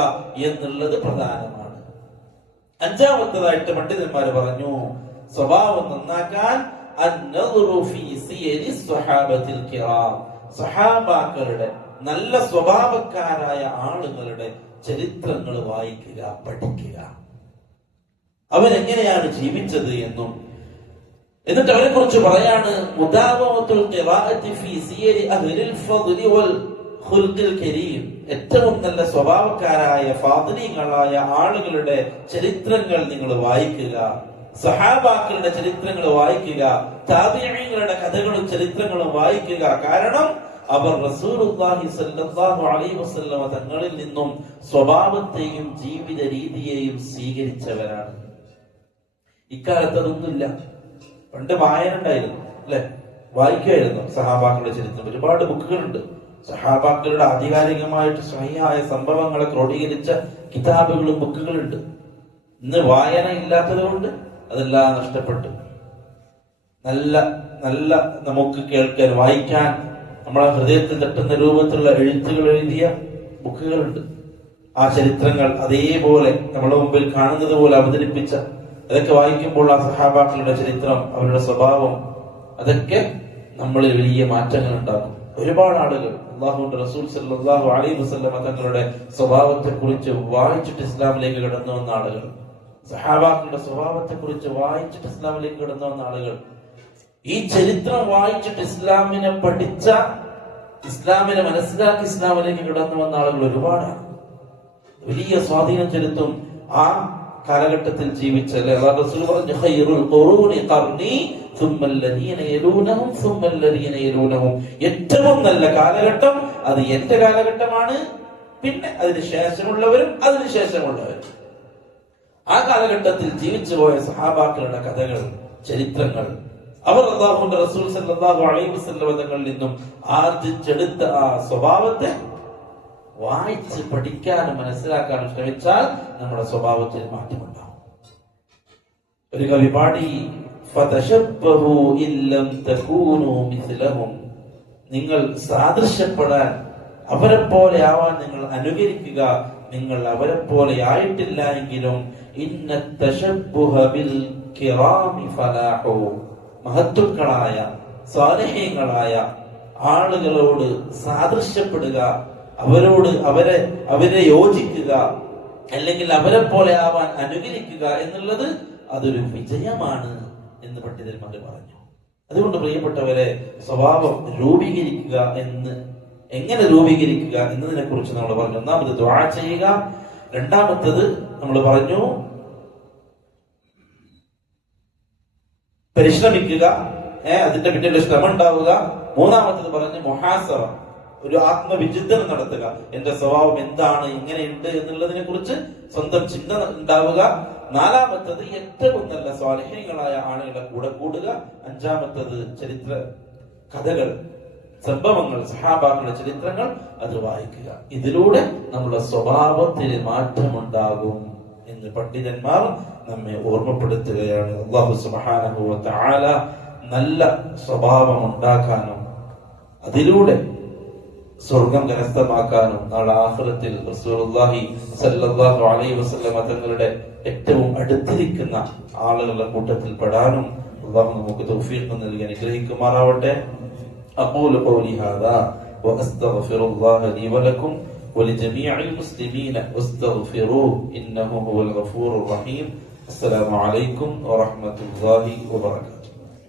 എന്നുള്ളത് പ്രധാനമാണ്. അഞ്ചാമത്തേതായിട്ട് പണ്ഡിതന്മാര് പറഞ്ഞു, സ്വഭാവം നന്നാക്കാൻ അന്നദുറു ഫീ സിയരി സ്വഹാബത്തിൽ കിറാം, സഹാബാക്കളുടെ നല്ല സ്വഭാവക്കാരായ ആളുകളുടെ ചരിത്രങ്ങൾ വായിക്കുക, പഠിക്കുക, അവരെങ്ങനെയാണ് ജീവിച്ചത് എന്നും. എന്നിട്ട് അവരെ കുറിച്ച് പറയാണ്, മുദാവമത്തുൽ ഖിറാഅത്തി ഫീ സിയരി അഹ്ലിൽ ഫദ്ലി വൽ ഖുൽഖുൽ കരീം, ഏറ്റവും നല്ല സ്വഭാവക്കാരായ ഫാദിലീങ്ങളായ ആളുകളുടെ ചരിത്രങ്ങൾ നിങ്ങൾ വായിക്കുക, സഹാബാക്കളുടെ ചരിത്രങ്ങൾ വായിക്കുക, താബിഈങ്ങളുടെ കഥകളും ചരിത്രങ്ങളും വായിക്കുക. കാരണം അവർ റസൂലുള്ളാഹി സ്വല്ലല്ലാഹു അലൈഹി വസല്ലമ തങ്ങളിൽ നിന്നും സ്വഭാവത്തെയും ജീവിത രീതിയെയും സ്വീകരിച്ചവരാണ്. ഇക്കാലത്ത് അതൊന്നുമില്ല. പണ്ട് വായന ഉണ്ടായിരുന്നു, അല്ലെ? വായിക്കുമായിരുന്നു സഹാബാക്കളുടെ ചരിത്രം. ഒരുപാട് ബുക്കുകളുണ്ട്. സഹാബാക്കളുടെ ആധികാരികമായിട്ട് സ്വഹിയായ സംഭവങ്ങളെ ക്രോഡീകരിച്ച കിതാബുകളും ബുക്കുകളുണ്ട്. ഇന്ന് വായന ഇല്ലാത്തത് കൊണ്ട് അതെല്ലാം നഷ്ടപ്പെട്ടു. നല്ല നല്ല നമുക്ക് കേൾക്കാൻ, വായിക്കാൻ, നമ്മളെ ഹൃദയത്തിൽ തട്ടുന്ന രൂപത്തിലുള്ള എഴുത്തുകൾ എഴുതിയ ബുക്കുകളുണ്ട്. ആ ചരിത്രങ്ങൾ അതേപോലെ നമ്മുടെ മുമ്പിൽ കാണുന്നത് പോലെ അവതരിപ്പിച്ച, അതൊക്കെ വായിക്കുമ്പോൾ ആ സഹാബാക്കളുടെ ചരിത്രം, അവരുടെ സ്വഭാവം, അതൊക്കെ നമ്മളിൽ വലിയ മാറ്റങ്ങൾ ഉണ്ടാക്കും. ഒരുപാട് ആളുകൾ അല്ലാഹുവിന്റെ റസൂൽ സല്ലല്ലാഹു അലൈഹി വസല്ലം തങ്ങളുടെ സ്വഭാവത്തെ കുറിച്ച് വായിച്ചിട്ട് ഇസ്ലാമിലേക്ക് കടന്നു വന്ന ആളുകൾ, സഹാബാക്കളുടെ സ്വഭാവത്തെ കുറിച്ച് വായിച്ചിട്ട് ഇസ്ലാമിലേക്ക് കടന്നു വന്ന ആളുകൾ, ഈ ചരിത്രം വായിച്ചിട്ട് ഇസ്ലാമിനെ പഠിച്ച, ഇസ്ലാമിനെ മനസ്സിലാക്കി ഇസ്ലാമിലേക്ക് കടന്നു വന്ന ആളുകൾ ഒരുപാടാണ്. വലിയ സ്വാധീനം ചെലുത്തും ആ കാലഘട്ടത്തിൽ ജീവിച്ച, റസൂൽ പറഞ്ഞു ഖൈറുൽ ഖുറൂനി ഖർനി സുമ്മല്ലദീന യലൂനഹും സുമ്മല്ലദീന യലൂനഹും, ഏറ്റവും നല്ല കാലഘട്ടം അത് എന്റെ കാലഘട്ടമാണ്, പിന്നെ അതിന് ശേഷമുള്ളവരും അതിന് ശേഷമുള്ളവരും. ആ കാലഘട്ടത്തിൽ ജീവിച്ചു പോയ സഹാബാക്കളുടെ കഥകൾ, ചരിത്രങ്ങൾ, അവർ അല്ലാഹുവിന്റെ റസൂൽ സല്ലല്ലാഹു അലൈഹി വസല്ലം തങ്ങളിൽ നിന്നും ആർജിച്ചെടുത്ത ആ സ്വഭാവത്തെ വായിച്ച് പഠിക്കാനും മനസ്സിലാക്കാനും ശ്രമിച്ചാൽ നമ്മുടെ സ്വഭാവത്തിൽ മാറ്റമുണ്ടാവും. ഒരു കവി പാടി, ഫതശബ്ബഹു ഇല്ലം തകൂനു മിസ്ലഹും, നിങ്ങൾ സാദൃശ്യപ്പെടാൻ, അവരെ പോലെ ആവാൻ നിങ്ങൾ അനുകരിക്കുക. നിങ്ങൾ അവരെ പോലെ ആയിട്ടില്ല എങ്കിലും ഇന്ന തശബ്ബുഹ ബിൽ കിറാമി ഫലാഹു, മഹത്തുക്കളായ സാലിഹീങ്ങളായ ആളുകളോട് സാദൃശ്യപ്പെടുക, അവരോട് അവരെ യോജിക്കുക, അല്ലെങ്കിൽ അവരെ പോലെ ആവാൻ അനുകരിക്കുക എന്നുള്ളത് അതൊരു വിജയമാണ് എന്ന് പണ്ഡിതന്മാർ പറഞ്ഞു. അതുകൊണ്ട് പ്രിയപ്പെട്ടവരെ, സ്വഭാവം രൂപീകരിക്കുക എങ്ങനെ രൂപീകരിക്കുക എന്നതിനെ കുറിച്ച് നമ്മൾ പറഞ്ഞു. ഒന്നാമത് ദുആ ചെയ്യുക, രണ്ടാമത്തത് നമ്മൾ പറഞ്ഞു പരിശ്രമിക്കുക, അതിന്റെ പിന്നിൽ ശ്രമം ഉണ്ടാവുക, മൂന്നാമത്തത് പറഞ്ഞു മുഹാസറ, ഒരു ആത്മവിചിന്തനം നടത്തുക, എന്റെ സ്വഭാവം എന്താണ്, എങ്ങനെയുണ്ട് എന്നുള്ളതിനെ കുറിച്ച് സ്വന്തം ചിന്ത ഉണ്ടാവുക, നാലാമത്തത് ഏറ്റവും നല്ല സ്വാലിഹീങ്ങളായ ആളുകളെ കൂടെ കൂടുക, അഞ്ചാമത്തത് ചരിത്ര കഥകൾ, സംഭവങ്ങൾ, സഹാബാക്കളുടെ ചരിത്രങ്ങൾ അത് വായിക്കുക. ഇതിലൂടെ നമ്മുടെ സ്വഭാവത്തിന് മാറ്റമുണ്ടാകും എന്ന് പണ്ഡിതന്മാർ നമ്മെ ഓർമ്മപ്പെടുത്തുകയാണ്. അല്ലാഹു സുബ്ഹാനഹു വ തആല നല്ല സ്വഭാവം ഉണ്ടാക്കാനും അതിലൂടെ സ്വർഗം കരസ്ഥമാക്കാനും നാളെ ആഖിറത്തിൽ റസൂലുള്ളാഹി സ്വല്ലല്ലാഹു അലൈഹി വസല്ലം തങ്ങളുടെ ഏറ്റവും അടുത്തിരിക്കുന്ന ആളുകളുടെ കൂട്ടത്തിൽ പെടാനും അല്ലാഹു നമുക്ക് തൗഫീഖ് നൽകി അനുഗ്രഹിക്കുമാറാവട്ടെ. അഖൂലു ഖൗലി ഹാദാ വഅസ്തഗ്ഫിറുല്ലാഹ ലീ വലക്കും വലിജമീഇൽ മുസ്ലിമീന വസ്തഗ്ഫിറൂഹു ഇന്നഹു ഹുവൽ ഗഫൂറുർ റഹീം. അസ്സലാമു അലൈക്കും വറഹ്മത്തുള്ളാഹി വബറകാതുഹു.